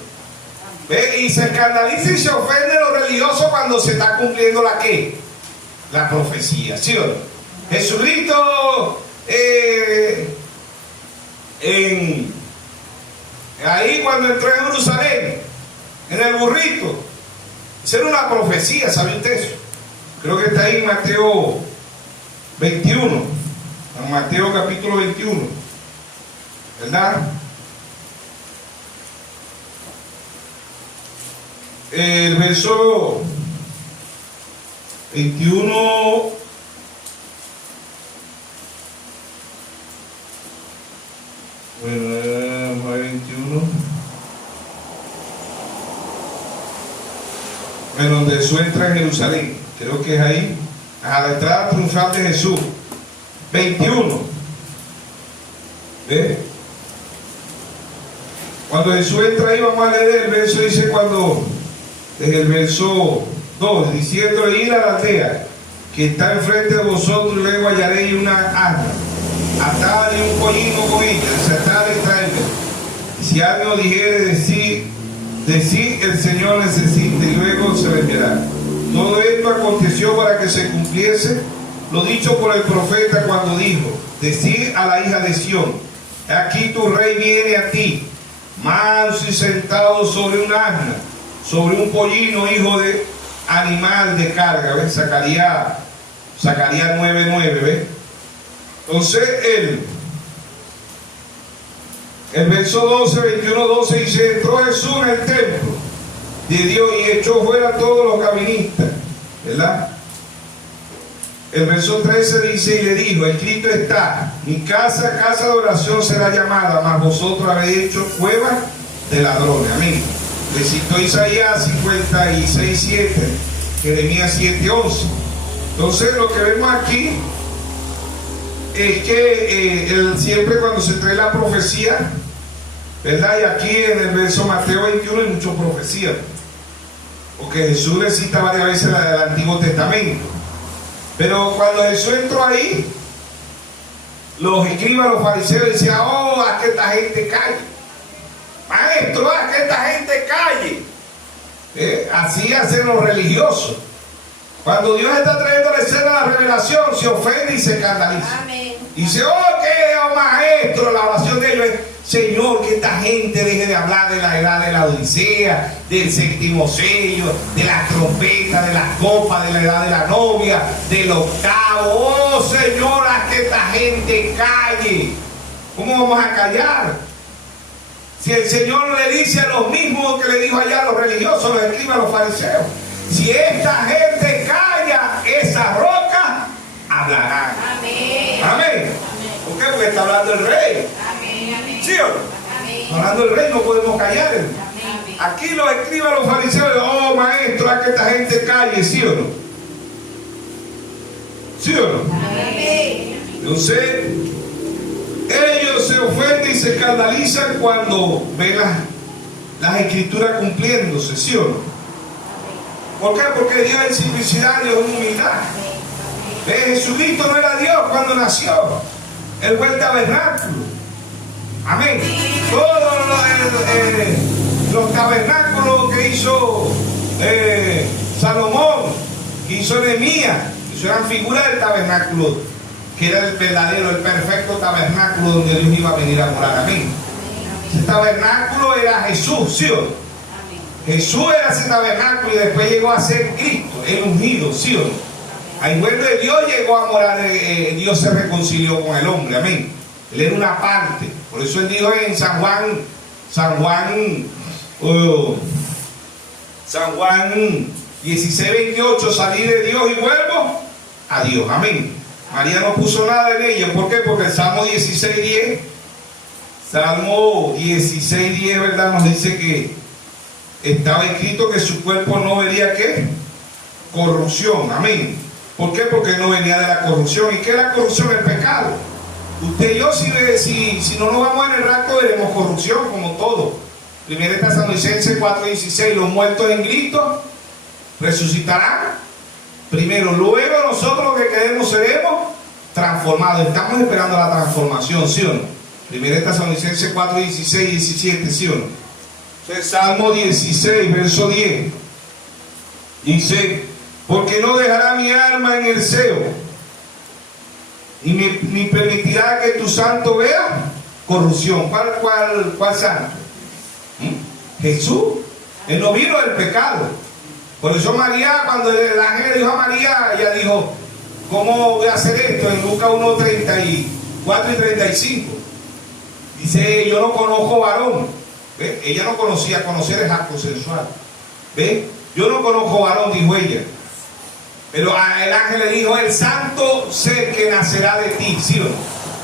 ¿Ve? Y se escandaliza y se ofende los religiosos cuando se está cumpliendo la ¿qué? La profecía, ¿sí o no? Jesucristo ahí cuando entró en Jerusalén, en el burrito, esa era una profecía, ¿sabe usted eso? Creo que está ahí en Mateo 21, en Mateo capítulo 21, ¿verdad? El verso 21, bueno, 21, bueno, donde Jesús entra en Jerusalén, creo que es ahí, a la entrada triunfal de Jesús, 21, ¿ve? Cuando Jesús entra ahí, vamos a leer el verso, dice desde el verso 2, diciéndole: ir a la aldea que está enfrente de vosotros, y luego hallaréis una asna atada y un pollino con ella, desatada y traerla. Y si alguien os dijere decir el Señor necesita, y luego se le enviará. Todo esto aconteció para que se cumpliese lo dicho por el profeta cuando dijo: decid a la hija de Sión, aquí tu rey viene a ti, manso y sentado sobre un asna, sobre un pollino, hijo de animal de carga. ¿Ves? Zacarías 9:9, ¿ves? Entonces el verso 12, 21-12 dice: entró Jesús en el templo de Dios y echó fuera a todos los caministas, ¿verdad? El verso 13 dice: y le dijo: escrito está, mi casa, casa de oración será llamada, mas vosotros habéis hecho cueva de ladrones. Amén. Le citó Isaías 56:7, Jeremías 7:11. Entonces lo que vemos aquí es que siempre cuando se trae la profecía, ¿verdad? Y aquí en el verso Mateo 21 hay muchas profecías, porque Jesús le cita varias veces la del Antiguo Testamento. Pero cuando Jesús entró ahí, los escribas, los fariseos decían: oh, haz que esta gente calle. Maestro, haz que esta gente calle. Así hacen los religiosos. Cuando Dios está trayendo la escena de la revelación, se ofende y se escandaliza. Amén. Y dice: oh, maestro, la oración de ellos es: Señor, que esta gente deje de hablar de la edad de la Odisea, del séptimo sello, de las trompetas, de las copas, de la edad de la novia, del octavo. Oh, Señor, haz que esta gente calle. ¿Cómo vamos a callar? Si el Señor le dice a los mismos que le dijo allá a los religiosos, los escribas, a los fariseos: si esta gente calla, esa roca hablará. Amén. Amén. ¿Por qué? Porque está hablando el rey. Amén. ¿Sí o no? Amén. Está hablando el rey, no podemos callar. Amén. Aquí los escribas, los fariseos: oh, maestro, haz que esta gente calle. ¿Sí o no? ¿Sí o no? Amén. Entonces, ellos se ofenden y se escandalizan cuando ven las escrituras cumpliéndose. ¿Sí o no? ¿Por qué? Porque Dios es simplicidad, Dios es humildad. Jesucristo no era Dios cuando nació. Él fue el tabernáculo. Amén. Todos los tabernáculos que hizo Salomón, que hizo Nehemías, eso eran figuras del tabernáculo, que era el verdadero, el perfecto tabernáculo donde Dios iba a venir a morar. Amén. Ese tabernáculo era Jesús, ¿sí o no? Jesús era ese tabernáculo y después llegó a ser Cristo, el ungido, ¿sí o no? Ahí de Dios llegó a morar, Dios se reconcilió con el hombre, amén. Él era una parte. Por eso él dijo en San Juan 16:28, salí de Dios y vuelvo a Dios, amén. María no puso nada en ella. ¿Por qué? Porque el Salmo 16:10, ¿verdad? Nos dice que estaba escrito que su cuerpo no vería ¿qué? Corrupción, amén. ¿Por qué? Porque no venía de la corrupción. ¿Y qué es la corrupción? El pecado. Usted y yo, si no nos vamos en el rapto, veremos corrupción como todo. Primera Tesalonicenses 4:16, los muertos en Cristo resucitarán primero, luego nosotros que quedemos seremos transformados. Estamos esperando la transformación, ¿sí o no? Primera Tesalonicenses 4:16 y 17, ¿sí o no? Entonces, Salmo 16, verso 10 dice: porque no dejará mi alma en el Seo, ni permitirá que tu santo vea corrupción. ¿Cuál santo? Jesús. Él no vino del pecado. Por eso María, cuando el ángel le dijo a María, ella dijo, ¿cómo voy a hacer esto? En Lucas 1, 34 y 35. Dice, yo no conozco varón. ¿Ve? Ella no conocía, conocer es acto sensual. ¿Ve? Yo no conozco varón, dijo ella. Pero el ángel le dijo, el santo ser que nacerá de ti, ¿sí o no?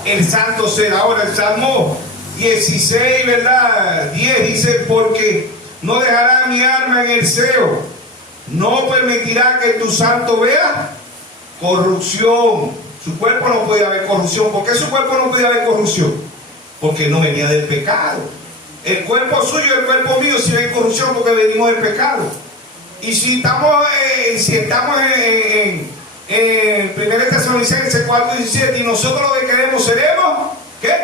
El santo ser. Ahora el Salmo 16, ¿verdad? 10 dice, porque no dejará mi alma en el Seo, no permitirá que tu santo vea corrupción. Su cuerpo no podía haber corrupción. ¿Por qué su cuerpo no podía haber corrupción? Porque no venía del pecado. El cuerpo suyo y el cuerpo mío sí ven corrupción porque venimos del pecado. Y si estamos en 1 Tesalonicenses 4:17 y nosotros lo que queremos seremos, ¿qué?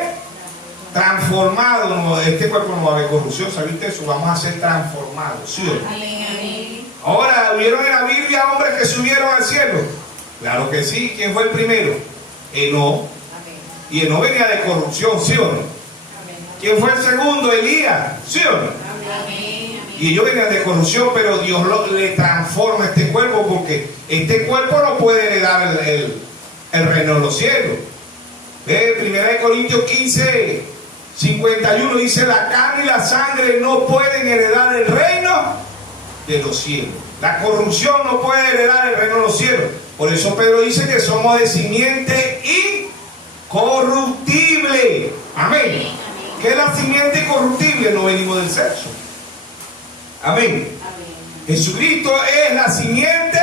Transformados. No, este cuerpo no va a haber corrupción, ¿sabiste eso? Vamos a ser transformados, ¿sí o no? Amén. Ahora, ¿vieron en la Biblia hombres que subieron al cielo? Claro que sí. ¿Quién fue el primero? Enoc. Y Enoc venía de corrupción, ¿sí o no? ¿Quién fue el segundo? Elías, ¿sí o no? Y ellos venían de corrupción, pero Dios le transforma este cuerpo, porque este cuerpo no puede heredar el reino de los cielos. ¿Ve? 1 Corintios 15, 51 dice, la carne y la sangre no pueden heredar el reino de los cielos. La corrupción no puede heredar el reino de los cielos. Por eso Pedro dice que somos de simiente incorruptible. Amén. ¿Qué es la simiente incorruptible? No venimos del sexo. Amén. Jesucristo es la simiente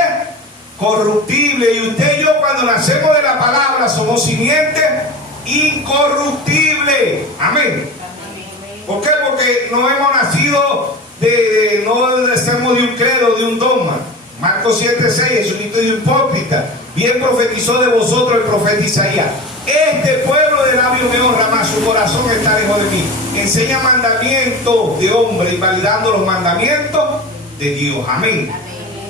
corruptible. Y usted y yo, cuando nacemos de la palabra, somos simiente incorruptible. Amén. ¿Por qué? Porque no hemos nacido no nacemos de un credo, de un dogma. Marcos 7:6, Jesucristo dijo, hipócrita, bien profetizó de vosotros el profeta Isaías. Este pueblo de labios me honra, mas su corazón está lejos de mí. Enseña mandamientos de hombre, invalidando los mandamientos de Dios. Amén.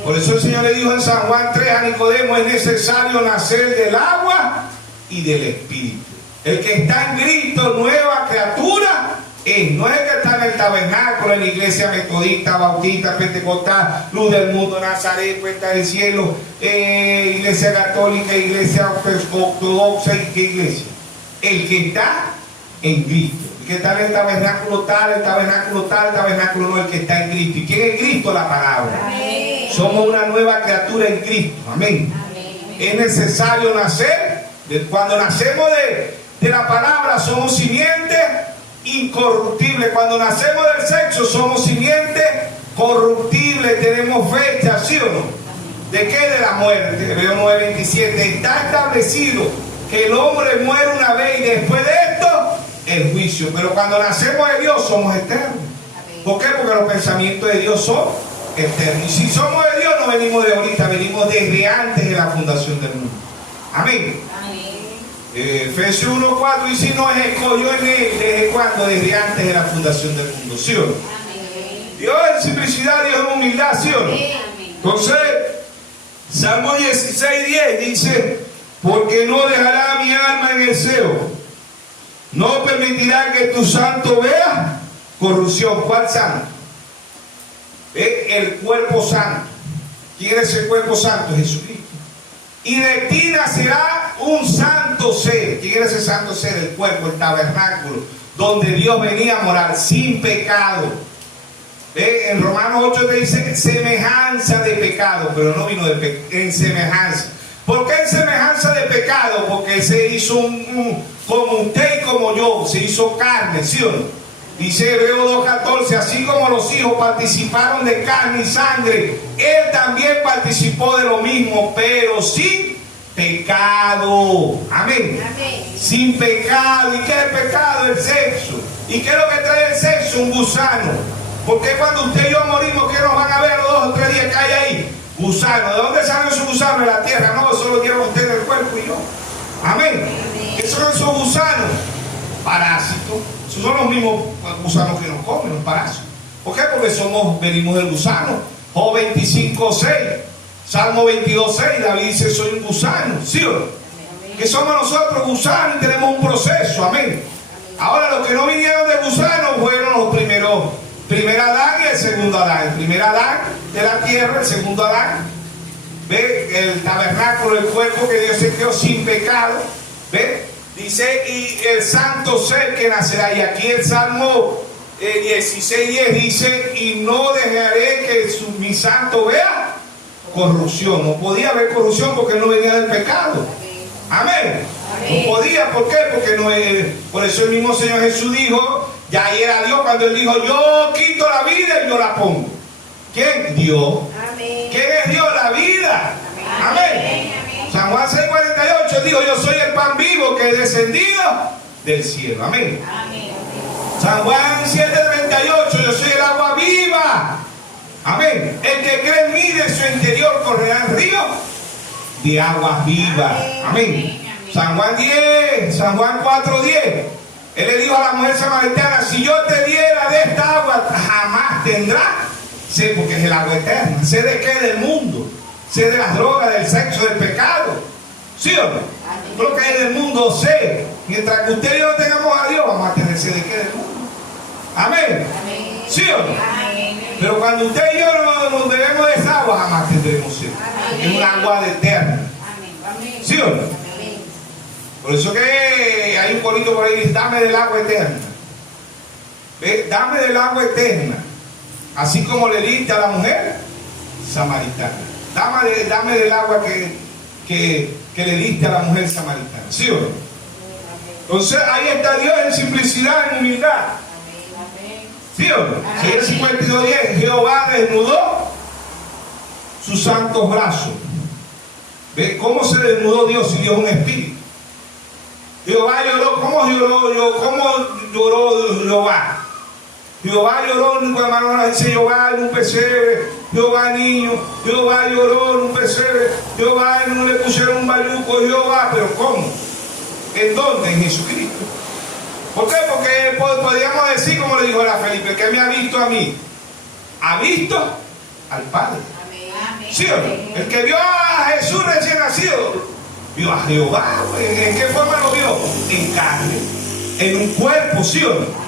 Por eso el Señor le dijo en San Juan 3 a Nicodemo, es necesario nacer del agua y del Espíritu. El que está en Cristo, nueva criatura es. No es el que está en el tabernáculo, en la iglesia metodista, bautista, pentecostal, luz del mundo, Nazaret, puerta del cielo, iglesia católica, iglesia ortodoxa, ¿y qué iglesia? El que está en Cristo. El que está en el tabernáculo tal, el tabernáculo tal, el tabernáculo no, el que está en Cristo. ¿Y quién es Cristo? La palabra. Amén. Somos una nueva criatura en Cristo. Amén. Amén. Es necesario nacer. Cuando nacemos de la palabra, somos simiente incorruptible. Cuando nacemos del sexo, somos simiente corruptible. Tenemos fecha, ¿sí o no? ¿De qué? De la muerte. Hebreo 9:27. Está establecido que el hombre muere una vez y después de esto, el juicio. Pero cuando nacemos de Dios, somos eternos. ¿Por qué? Porque los pensamientos de Dios son eternos. Y si somos de Dios, no venimos de ahorita, venimos desde antes de la fundación del mundo. Amén. Efesios 1:4 dice, nos escogió en él, ¿desde cuándo? Desde antes de la fundación del mundo, ¿sí o no? Dios en simplicidad, Dios en humildad, ¿sí o no? Entonces, Salmo 16:10 dice, porque no dejará mi alma en el Seo, no permitirá que tu santo vea corrupción. ¿Cuál santo? El cuerpo santo. ¿Quién es el cuerpo santo? Jesucristo. Y de ti nacerá un santo ser. ¿Quién era ese santo ser? El cuerpo, el tabernáculo, donde Dios venía a morar sin pecado. En Romanos 8 te dice semejanza de pecado, pero no vino en semejanza. ¿Por qué en semejanza de pecado? Porque se hizo como usted y como yo, se hizo carne, ¿sí o no? Dice Hebreo 2:14, así como los hijos participaron de carne y sangre, él también participó de lo mismo, pero sin pecado. Amén. Amén. Sin pecado. ¿Y qué es el pecado? El sexo. ¿Y qué es lo que trae el sexo? Un gusano. Porque cuando usted y yo morimos, ¿qué nos van a ver a los 2 o 3 días que hay ahí? Gusano. ¿De dónde salen esos gusanos? De la tierra. No, eso lo llevan ustedes el cuerpo y yo. Amén. ¿Qué son esos gusanos? Parásitos. Esos son los mismos gusanos que nos comen, los parásitos. ¿Por qué? Porque venimos del gusano. Job 25:6, Salmo 22:6, David dice, soy un gusano, ¿sí o no? Que somos nosotros gusanos y tenemos un proceso, amén. Ahora los que no vinieron de gusanos fueron los primeros, primer Adán y el segundo Adán. El primer Adán de la tierra, el segundo Adán. ¿Ve? El tabernáculo, el cuerpo que Dios se creó sin pecado. ¿Ve? Dice, y el santo ser que nacerá. Y aquí el Salmo 16:10 dice, y no dejaré que mi santo vea corrupción. No podía haber corrupción porque no venía del pecado. Amén. No podía, ¿por qué? Porque no es. Por eso el mismo Señor Jesús dijo, ya era Dios cuando él dijo, yo quito la vida y yo la pongo. ¿Quién? Dios. Amén. ¿Quién es Dios? La vida. Amén. San Juan 6:48 dijo, yo soy el pan vivo que he descendido del cielo. Amén. San Juan 7:38, yo soy el agua viva. Amén. El que cree en mí, de su interior correrán ríos de aguas vivas. Amén. San Juan 4:10. Él le dijo a la mujer samaritana, si yo te diera de esta agua, jamás tendrás sed, porque es el agua eterna. ¿Sed de qué? Del mundo. Sed de las drogas, del sexo, del pecado. ¿Sí o no? Lo que hay del mundo, sed. Mientras que usted y yo no tengamos a Dios, vamos a tener sed de qué? Del mundo. Amén. ¿Sí o no? Pero cuando usted y yo nos bebemos de esa agua, jamás tendremos sed. Es un agua eterna. ¿Sí o no? Por eso que hay un corito por ahí, dame del agua eterna. ¿Ve? Dame del agua eterna. Así como le diste a la mujer samaritana. Dame del agua que le diste a la mujer samaritana. ¿Sí o no? Entonces ahí está Dios en simplicidad, en humildad. ¿Sí o no? Isaías 52:10, Jehová desnudó sus santos brazos. ¿Ve cómo se desnudó Dios si Dios es un espíritu? Jehová lloró. ¿Cómo lloró Jehová? Jehová lloró, hermano, dice Jehová en un pesebre, Jehová niño, Jehová lloró en un pesebre, Jehová no le pusieron un bayuco, Jehová, pero ¿cómo? ¿En dónde? En Jesucristo. ¿Por qué? Porque podríamos decir, como le dijo a Felipe, que me ha visto a mí, ha visto al Padre. ¿Sí o no? El que vio a Jesús recién nacido, vio a Jehová. ¿En qué forma lo vio? En carne, en un cuerpo, ¿sí o no?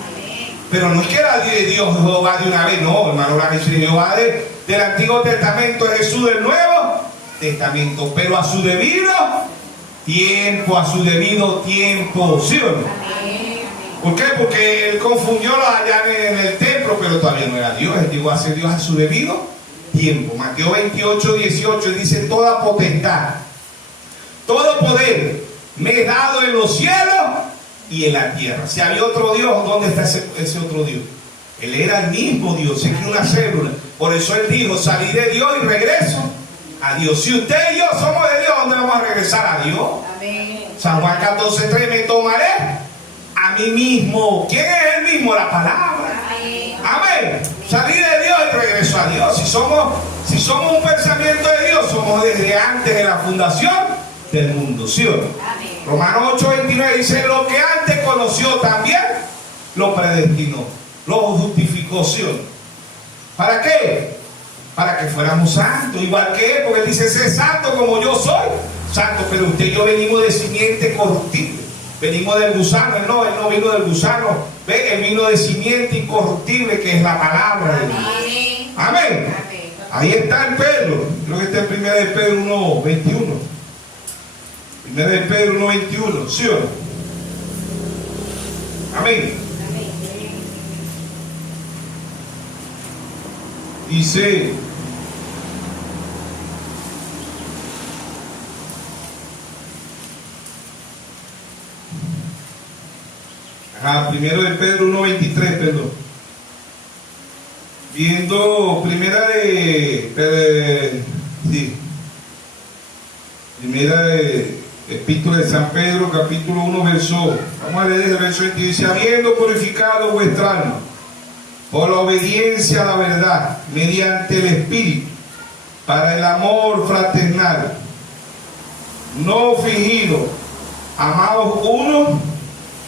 Pero no es que era Dios Jehová de una vez, no, hermano, la Jehová del Antiguo Testamento es Jesús del Nuevo Testamento, pero a su debido tiempo, ¿sí o no? ¿Por qué? Porque él confundió allá en el templo, pero todavía no era Dios, él llegó a ser Dios a su debido tiempo. Mateo 28:18 dice, toda potestad, todo poder me he dado en los cielos y en la tierra. Si había otro Dios, ¿dónde está ese otro Dios? Él era el mismo Dios, es que una célula. Por eso él dijo, salí de Dios y regreso a Dios. Si usted y yo somos de Dios, ¿dónde vamos a regresar? A Dios. Amén. San Juan 14:3, me tomaré a mí mismo. ¿Quién es el mismo? La palabra. Amén. Salí de Dios y regreso a Dios. Si somos un pensamiento de Dios, somos desde antes de la fundación del mundo, ¿sí o no? Amén. Romanos 8:29 dice, lo que antes conoció también lo predestinó, lo justificó, ¿sí o no? ¿Para qué? Para que fuéramos santos, igual que él, porque él dice, sé santo como yo soy santo, pero usted y yo venimos de simiente corruptible, venimos del gusano, él no vino del gusano, ¿ve? Él vino de simiente incorruptible, que es la palabra de Dios. Amén. Ahí está en Pedro, creo que está en 1 de Pedro 1:21. 1 de Pedro 1:21, ¿sí o no? Amén. Dice, primero de Pedro 1:23, perdón. Viendo primera de Epístola de San Pedro, capítulo 1, vamos a leer el verso 20, dice, habiendo purificado vuestra alma por la obediencia a la verdad, mediante el Espíritu, para el amor fraternal, no fingido, amados uno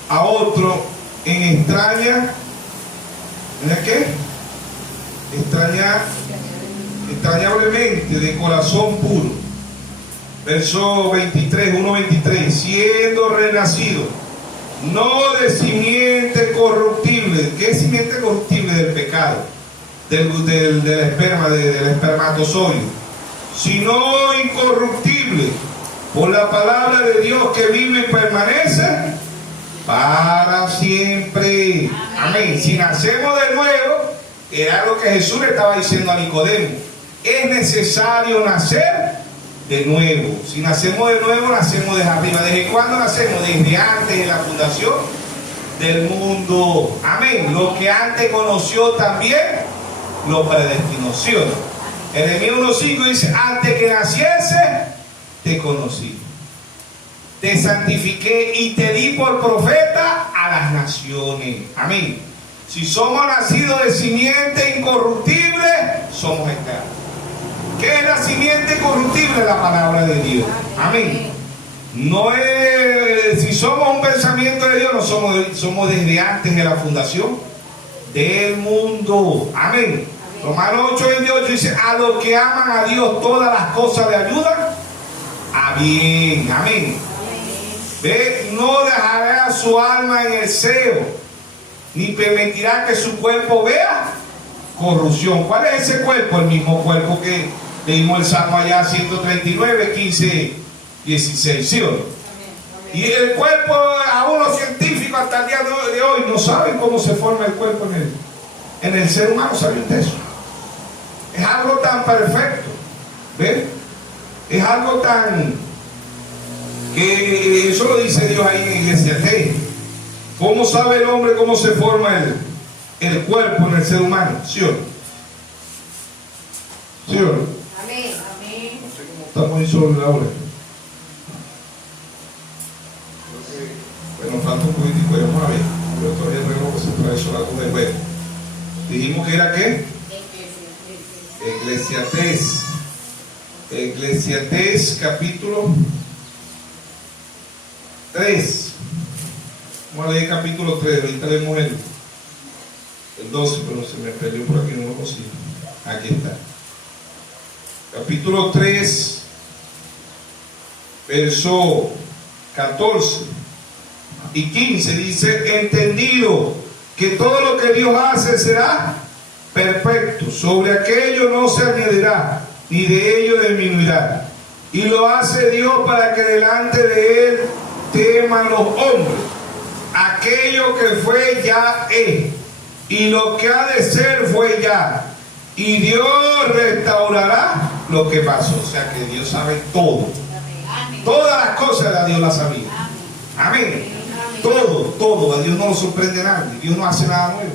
a otro en extrañablemente, de corazón puro. verso 23, 1:23, siendo renacido, no de simiente corruptible. ¿Qué es simiente corruptible? Del pecado, del esperma, del espermatozoide, sino incorruptible, por la palabra de Dios que vive y permanece para siempre. Amén. Si nacemos de nuevo, era lo que Jesús le estaba diciendo a Nicodemo, es necesario nacer de nuevo. Si nacemos de nuevo, nacemos desde arriba. ¿Desde cuándo nacemos? Desde antes de la fundación del mundo. Amén. Lo que antes conoció también lo predestinó. ¿Sí o no? Jeremías 1:5 dice, antes que naciese te conocí, te santifiqué y te di por profeta a las naciones. Amén. Si somos nacidos de simiente incorruptible, somos eternos. ¿Qué es la simiente incorruptible? La palabra de Dios. Amén. No es, si somos un pensamiento de Dios, no somos desde antes de la fundación del mundo. Amén. Romanos 8:28 dice, a los que aman a Dios todas las cosas le ayudan a bien. Amén. ¿Ve? No dejará su alma en el Seol, ni permitirá que su cuerpo vea corrupción. ¿Cuál es ese cuerpo? El mismo cuerpo que leímos el Salmo allá 139, 15, 16, ¿sí o no? Y el cuerpo, aún los científicos hasta el día de hoy no saben cómo se forma el cuerpo en el ser humano. ¿Saben de eso? Es algo tan perfecto, ¿ves? Es algo tan que eso lo dice Dios ahí en Eclesiastés. ¿Cómo sabe el hombre cómo se forma el cuerpo en el ser humano? ¿Sí o no? ¿Sí o no? Amén. Amén. No sé cómo estamos ahí sobre la hora. Bueno, falta un poquitico, vamos a ver. Yo todavía tengo que se trae eso la cosa de ver. Dijimos que era ¿qué? Eclesiastés. Eclesiastés capítulo 3. Vamos a leer capítulo 3. Ahorita leemos el 12, pero se me perdió por aquí, no lo consigo. Aquí está. Capítulo 3, verso 14 y 15 dice, entendido que todo lo que Dios hace será perfecto, sobre aquello no se añadirá, ni de ello disminuirá. Y lo hace Dios para que delante de Él teman los hombres. Aquello que fue ya es, y lo que ha de ser fue ya. Y Dios restaurará lo que pasó. O sea que Dios sabe todo. Amén. Todas las cosas a Dios las sabía. Amén. Todo. A Dios no lo sorprende nada. Dios no hace nada nuevo.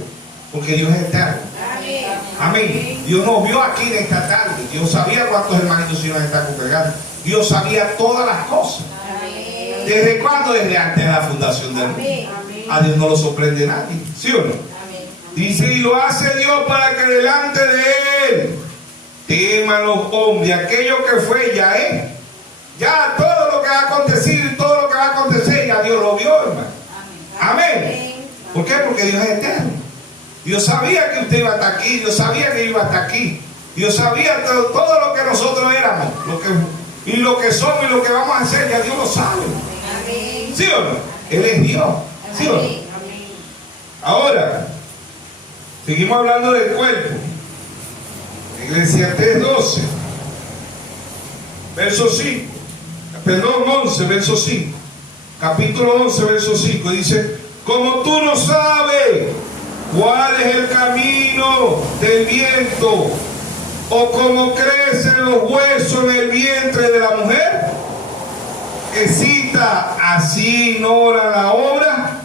Porque Dios es eterno. Amén. Amén. Dios nos vio aquí en esta tarde. Dios sabía cuántos hermanitos se iban a estar congregando. Dios sabía todas las cosas. Amén. ¿Desde cuándo? Desde antes de la fundación del mundo. Amén. A Dios no lo sorprende nadie. ¿Sí o no? Dice, y lo hace Dios para que delante de Él teman los hombres. Aquello que fue ya es. Ya todo lo que va a acontecer y todo lo que va a acontecer, ya Dios lo vio, hermano. Amén. ¿Por qué? Porque Dios es eterno. Dios sabía que usted iba a estar aquí. Dios sabía que iba a estar aquí. Dios sabía todo lo que nosotros éramos. Y lo que somos y lo que vamos a hacer, ya Dios lo sabe. ¿Sí o no? Él es Dios. ¿Sí o no? Ahora, seguimos hablando del cuerpo. Eclesiastés 12, verso 5. Perdón, 11, verso 5. Capítulo 11, verso 5. Dice, como tú no sabes cuál es el camino del viento, o cómo crecen los huesos en el vientre de la mujer, que cita, así ignora la obra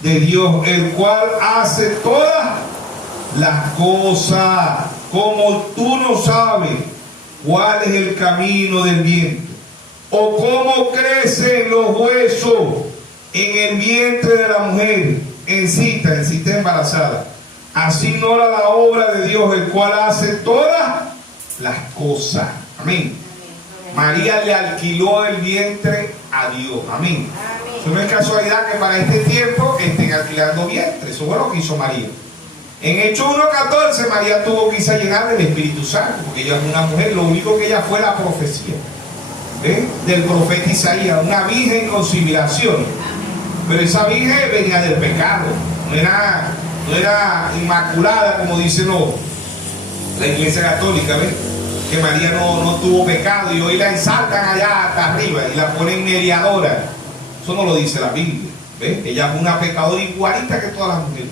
de Dios, el cual hace todas las cosas. Como tú no sabes cuál es el camino del viento, o cómo crecen los huesos en el vientre de la mujer, en cita embarazada, así ignora la obra de Dios, el cual hace todas las cosas. Amén. María le alquiló el vientre a Dios. Amén. Eso no es casualidad que para este tiempo estén alquilando vientre. Eso fue lo que hizo María. En Hechos 1:14, María tuvo que irse a llenar del Espíritu Santo, porque ella es una mujer, lo único que ella fue la profecía. del profeta Isaías, una virgen con civilización. Pero esa virgen venía del pecado, no era inmaculada como dice la Iglesia Católica, ¿ves? Que María no tuvo pecado y hoy la ensaltan allá hasta arriba y la ponen mediadora. Eso no lo dice la Biblia, ¿ves? Ella es una pecadora igualita que todas las mujeres,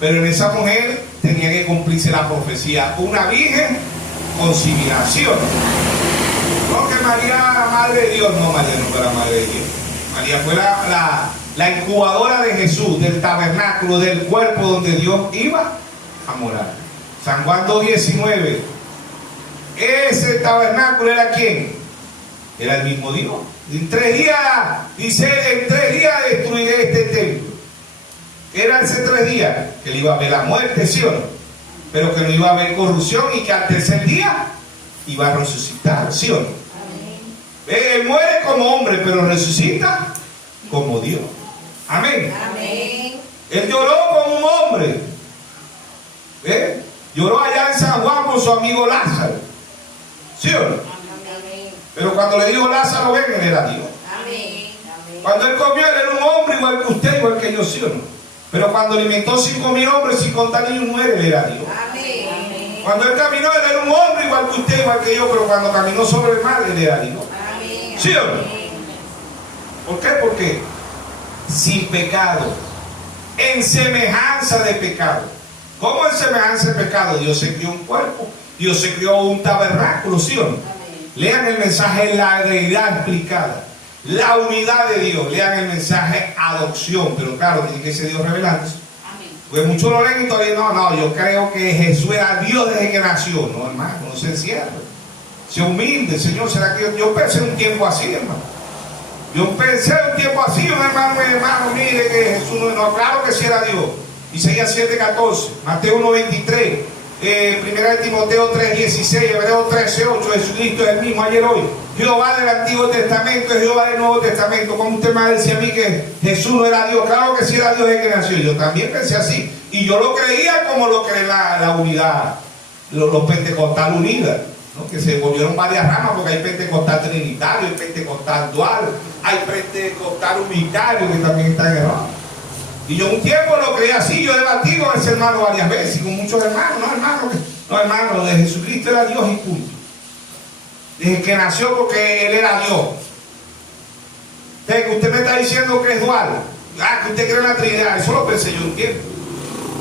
pero en esa mujer tenía que cumplirse la profecía, una virgen con civilización. No que María era madre de Dios, no, María no fue la madre de Dios. María fue la incubadora de Jesús, del tabernáculo, del cuerpo donde Dios iba a morar. San Juan 2:19. Ese tabernáculo era ¿quién? Era el mismo Dios. En 3 días, dice, en 3 días destruiré este templo. Era hace 3 días que le iba a ver la muerte, ¿sí o no? Pero que no iba a haber corrupción y que al tercer día iba a resucitar, ¿sí o no? Él muere como hombre, pero resucita como Dios. Amén. Amén. Él lloró como un hombre. Lloró allá en San Juan por su amigo Lázaro. ¿Sí o no? Amén. Pero cuando le dijo Lázaro, ven, él era Dios. Amén. Cuando él comió, él era un hombre igual que usted, igual que yo, ¿sí o no? Pero cuando alimentó 5.000 hombres sin contar niños mujeres, él era Dios. Amén. Cuando él caminó, él era un hombre igual que usted, igual que yo, pero cuando caminó sobre el mar, él era Dios. Amén. ¿Sí o no? ¿Por qué? Porque sin pecado, en semejanza de pecado. ¿Cómo en semejanza de pecado? Dios se crió un cuerpo, Dios se crió un tabernáculo, ¿sí o no? Lean el mensaje la deidad explicada, la unidad de Dios, lean el mensaje adopción, pero claro, tiene que ser Dios revelándose. Pues muchos lo leen y todavía no, yo creo que Jesús era Dios desde que nació. No, hermano, no se encierre. Sea humilde, Señor, ¿será que yo pensé un tiempo así, hermano? Yo pensé un tiempo así, un hermano, mire que Jesús no, claro que sí era Dios. Isaías 7:14, Mateo 1:23, 1 Timoteo 3:16, Hebreos 13:8, Jesucristo es el mismo ayer hoy. Jehová del Antiguo Testamento es Jehová del Nuevo Testamento. ¿Cómo usted me decía a mí que Jesús no era Dios? Claro que sí era Dios desde que nació. Yo también pensé así. Y yo lo creía como lo cree la unidad, los pentecostal unidas, ¿no? Que se volvieron varias ramas porque hay pentecostal trinitario, hay pentecostal dual, hay pentecostal unitario que también están errados. Y yo un tiempo lo creía así, yo debatí con ese hermano varias veces y con muchos hermanos. No hermano, de Jesucristo era Dios y punto. Desde que nació, porque Él era Dios. Usted me está diciendo que es dual, que usted cree en la Trinidad, eso lo pensé yo un tiempo.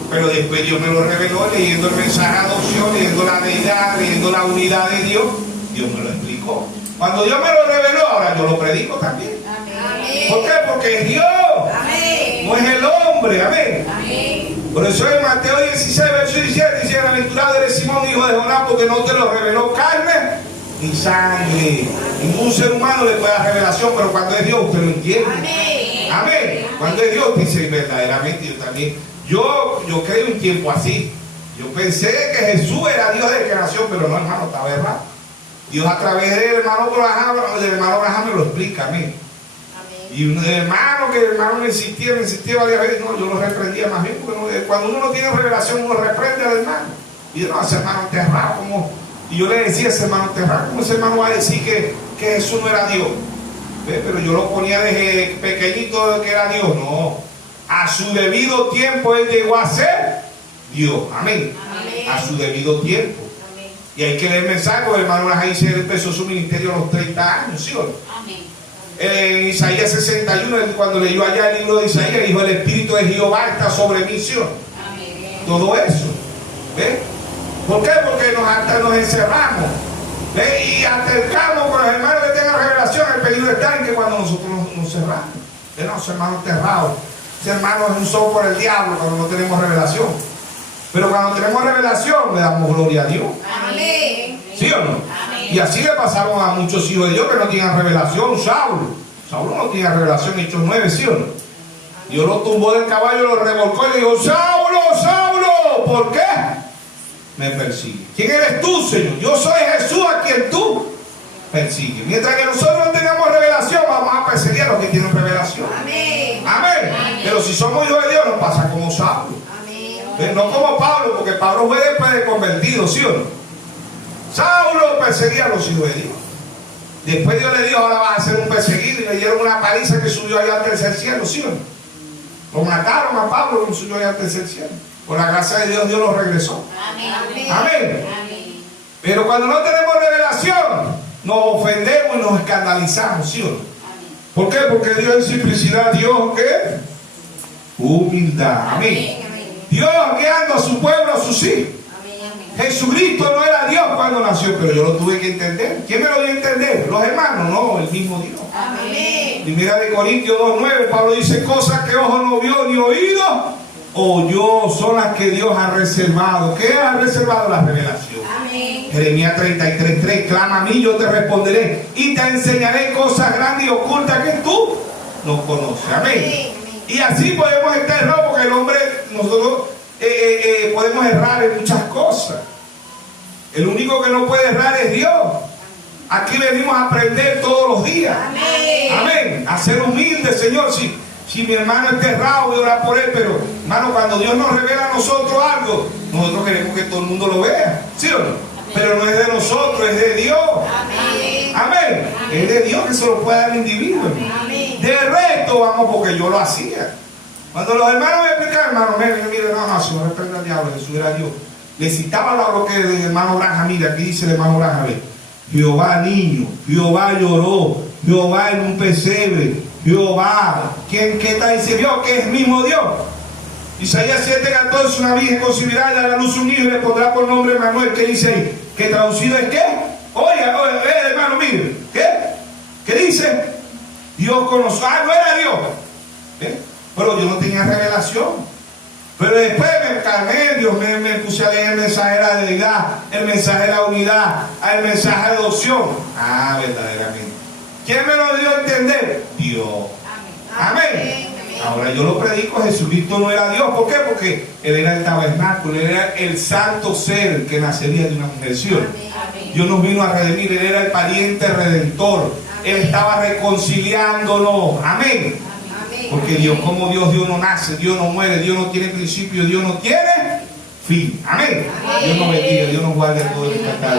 Pero después Dios me lo reveló leyendo el mensaje de adopción, leyendo la deidad, leyendo la unidad de Dios. Dios me lo explicó. Cuando Dios me lo reveló, ahora yo lo predico también. Amén. ¿Por qué? Porque es Dios. Amén. No es el hombre. Amén. Amén. Por eso en Mateo 16, verso 17 dice: bienaventurado eres Simón, hijo de Jonás, porque no te lo reveló carne ni sangre. Ningún ser humano le puede dar revelación, pero cuando es Dios usted lo entiende. Amén. Amén. Cuando es Dios dice verdaderamente. Yo también. Yo creí un tiempo así. Yo pensé que Jesús era Dios desde que nació, pero no, hermano, estaba errado. Dios a través del hermano Abraham me lo explica a mí. Y un hermano me insistía varias veces. No, yo lo reprendía más bien, porque cuando uno no tiene revelación, uno reprende al hermano. Y yo, no, ese hermano enterrado, como. Y yo le decía a ese hermano enterrado, ¿cómo ese hermano va a decir que Jesús no era Dios? ¿Ves? Pero yo lo ponía desde pequeñito que era Dios. No, a su debido tiempo Él llegó a ser Dios. Amén. Amén. A su debido tiempo. Amén. Y hay que leer el mensaje, porque el hermano Abraham empezó su ministerio a los 30 años, ¿sí o no? Amén. En Isaías 61, cuando leyó allá el libro de Isaías, dijo: el Espíritu de Jehová está sobre mí, ¿sí o no? Amén. Todo eso, ¿ves? ¿Por qué? Porque nos encerramos, ¿ves? Y acercamos con los hermanos que tengan revelación. El peligro está en que cuando nosotros nos cerramos, ¿ves? Los hermanos cerrados, ese hermano es un sol por el diablo cuando no tenemos revelación. Pero cuando tenemos revelación, le damos gloria a Dios. Amén. ¿Sí o no? Amén. Y así le pasaron a muchos hijos de Dios que no tenían revelación. Saulo no tenía revelación, Hechos 9, ¿sí o no? Dios lo tumbó del caballo, lo revolcó y le dijo: Saulo, ¿por qué me persigue? ¿Quién eres tú, Señor? Yo soy Jesús a quien tú persigues. Mientras que nosotros no tengamos revelación, vamos a perseguir a los que tienen revelación. Amén. Amén. Pero si somos hijos de Dios, nos pasa como Saulo. Amén. No como Pablo, porque Pablo fue después de convertido, ¿sí o no? Saulo perseguía a los hijos de Dios. Después Dios le dijo, ahora vas a ser un perseguido, y le dieron una paliza que subió allá al tercer cielo, ¿sí o no? Lo mataron a Pablo, lo subió allá al tercer cielo. Por la gracia de Dios, Dios lo regresó. Amén. Amén. Amén. Pero cuando no tenemos revelación, nos ofendemos y nos escandalizamos, ¿sí o no? ¿Por qué? Porque Dios es simplicidad, Dios ¿qué? Humildad. Amén. Dios guiando a su pueblo, a sus hijos. Jesucristo no era Dios cuando nació, pero yo lo tuve que entender. ¿Quién me lo dio a entender? ¿Los hermanos? No, el mismo Dios. Amén. Primera de Corintios 2:9, Pablo dice, cosas que ojo no vio ni oído oyó son las que Dios ha reservado. ¿Qué ha reservado? La revelación. Amén. Jeremías 33:3, clama a mí, yo te responderé y te enseñaré cosas grandes y ocultas que tú no conoces. Amén. Y así podemos estar errados, porque el hombre, nosotros podemos errar en muchas cosas. El único que no puede errar es Dios. Aquí venimos a aprender todos los días. Amén. Amén. A ser humildes, Señor. Si mi hermano está errado, voy a orar por él, pero hermano, cuando Dios nos revela a nosotros algo, nosotros queremos que todo el mundo lo vea, ¿sí o no? Pero no es de nosotros, es de Dios. Amén. Amén. Es de Dios que se lo puede dar al individuo. Amén. De resto, vamos, porque yo lo hacía. Cuando los hermanos me explicaban, hermano, mire, no, si no reprenda al diablo, Jesús era Dios. Le citaba lo que el hermano Branja, mira, aquí dice el hermano Branja, ve. Jehová niño, Jehová lloró, Jehová en un pesebre, Jehová, ¿qué está diciendo? Que es mismo Dios. Isaías 7:14, una virgen concebirá y dará a luz un hijo y le pondrá por nombre Manuel. ¿Qué dice ahí? ¿Que traducido es qué? Oiga, hermano, mire, ¿qué dice? Dios conoció, no era Dios. Pero yo no tenía revelación. Pero después me calmé, Dios me puse a leer el mensaje de la deidad, el mensaje de la unidad, el mensaje de adopción. Verdaderamente. ¿Quién me lo dio a entender? Dios. Amén. Ahora yo lo predico, Jesucristo no era Dios. ¿Por qué? Porque Él era el tabernáculo, Él era el santo ser que nacería de una mujer. ¿Sí? Dios nos vino a redimir, Él era el pariente redentor. Él estaba reconciliándonos. Amén. Porque Dios, como Dios no nace, Dios no muere, Dios no tiene principio, Dios no tiene fin. Amén. Dios nos bendiga, Dios nos guarde todo el pecado.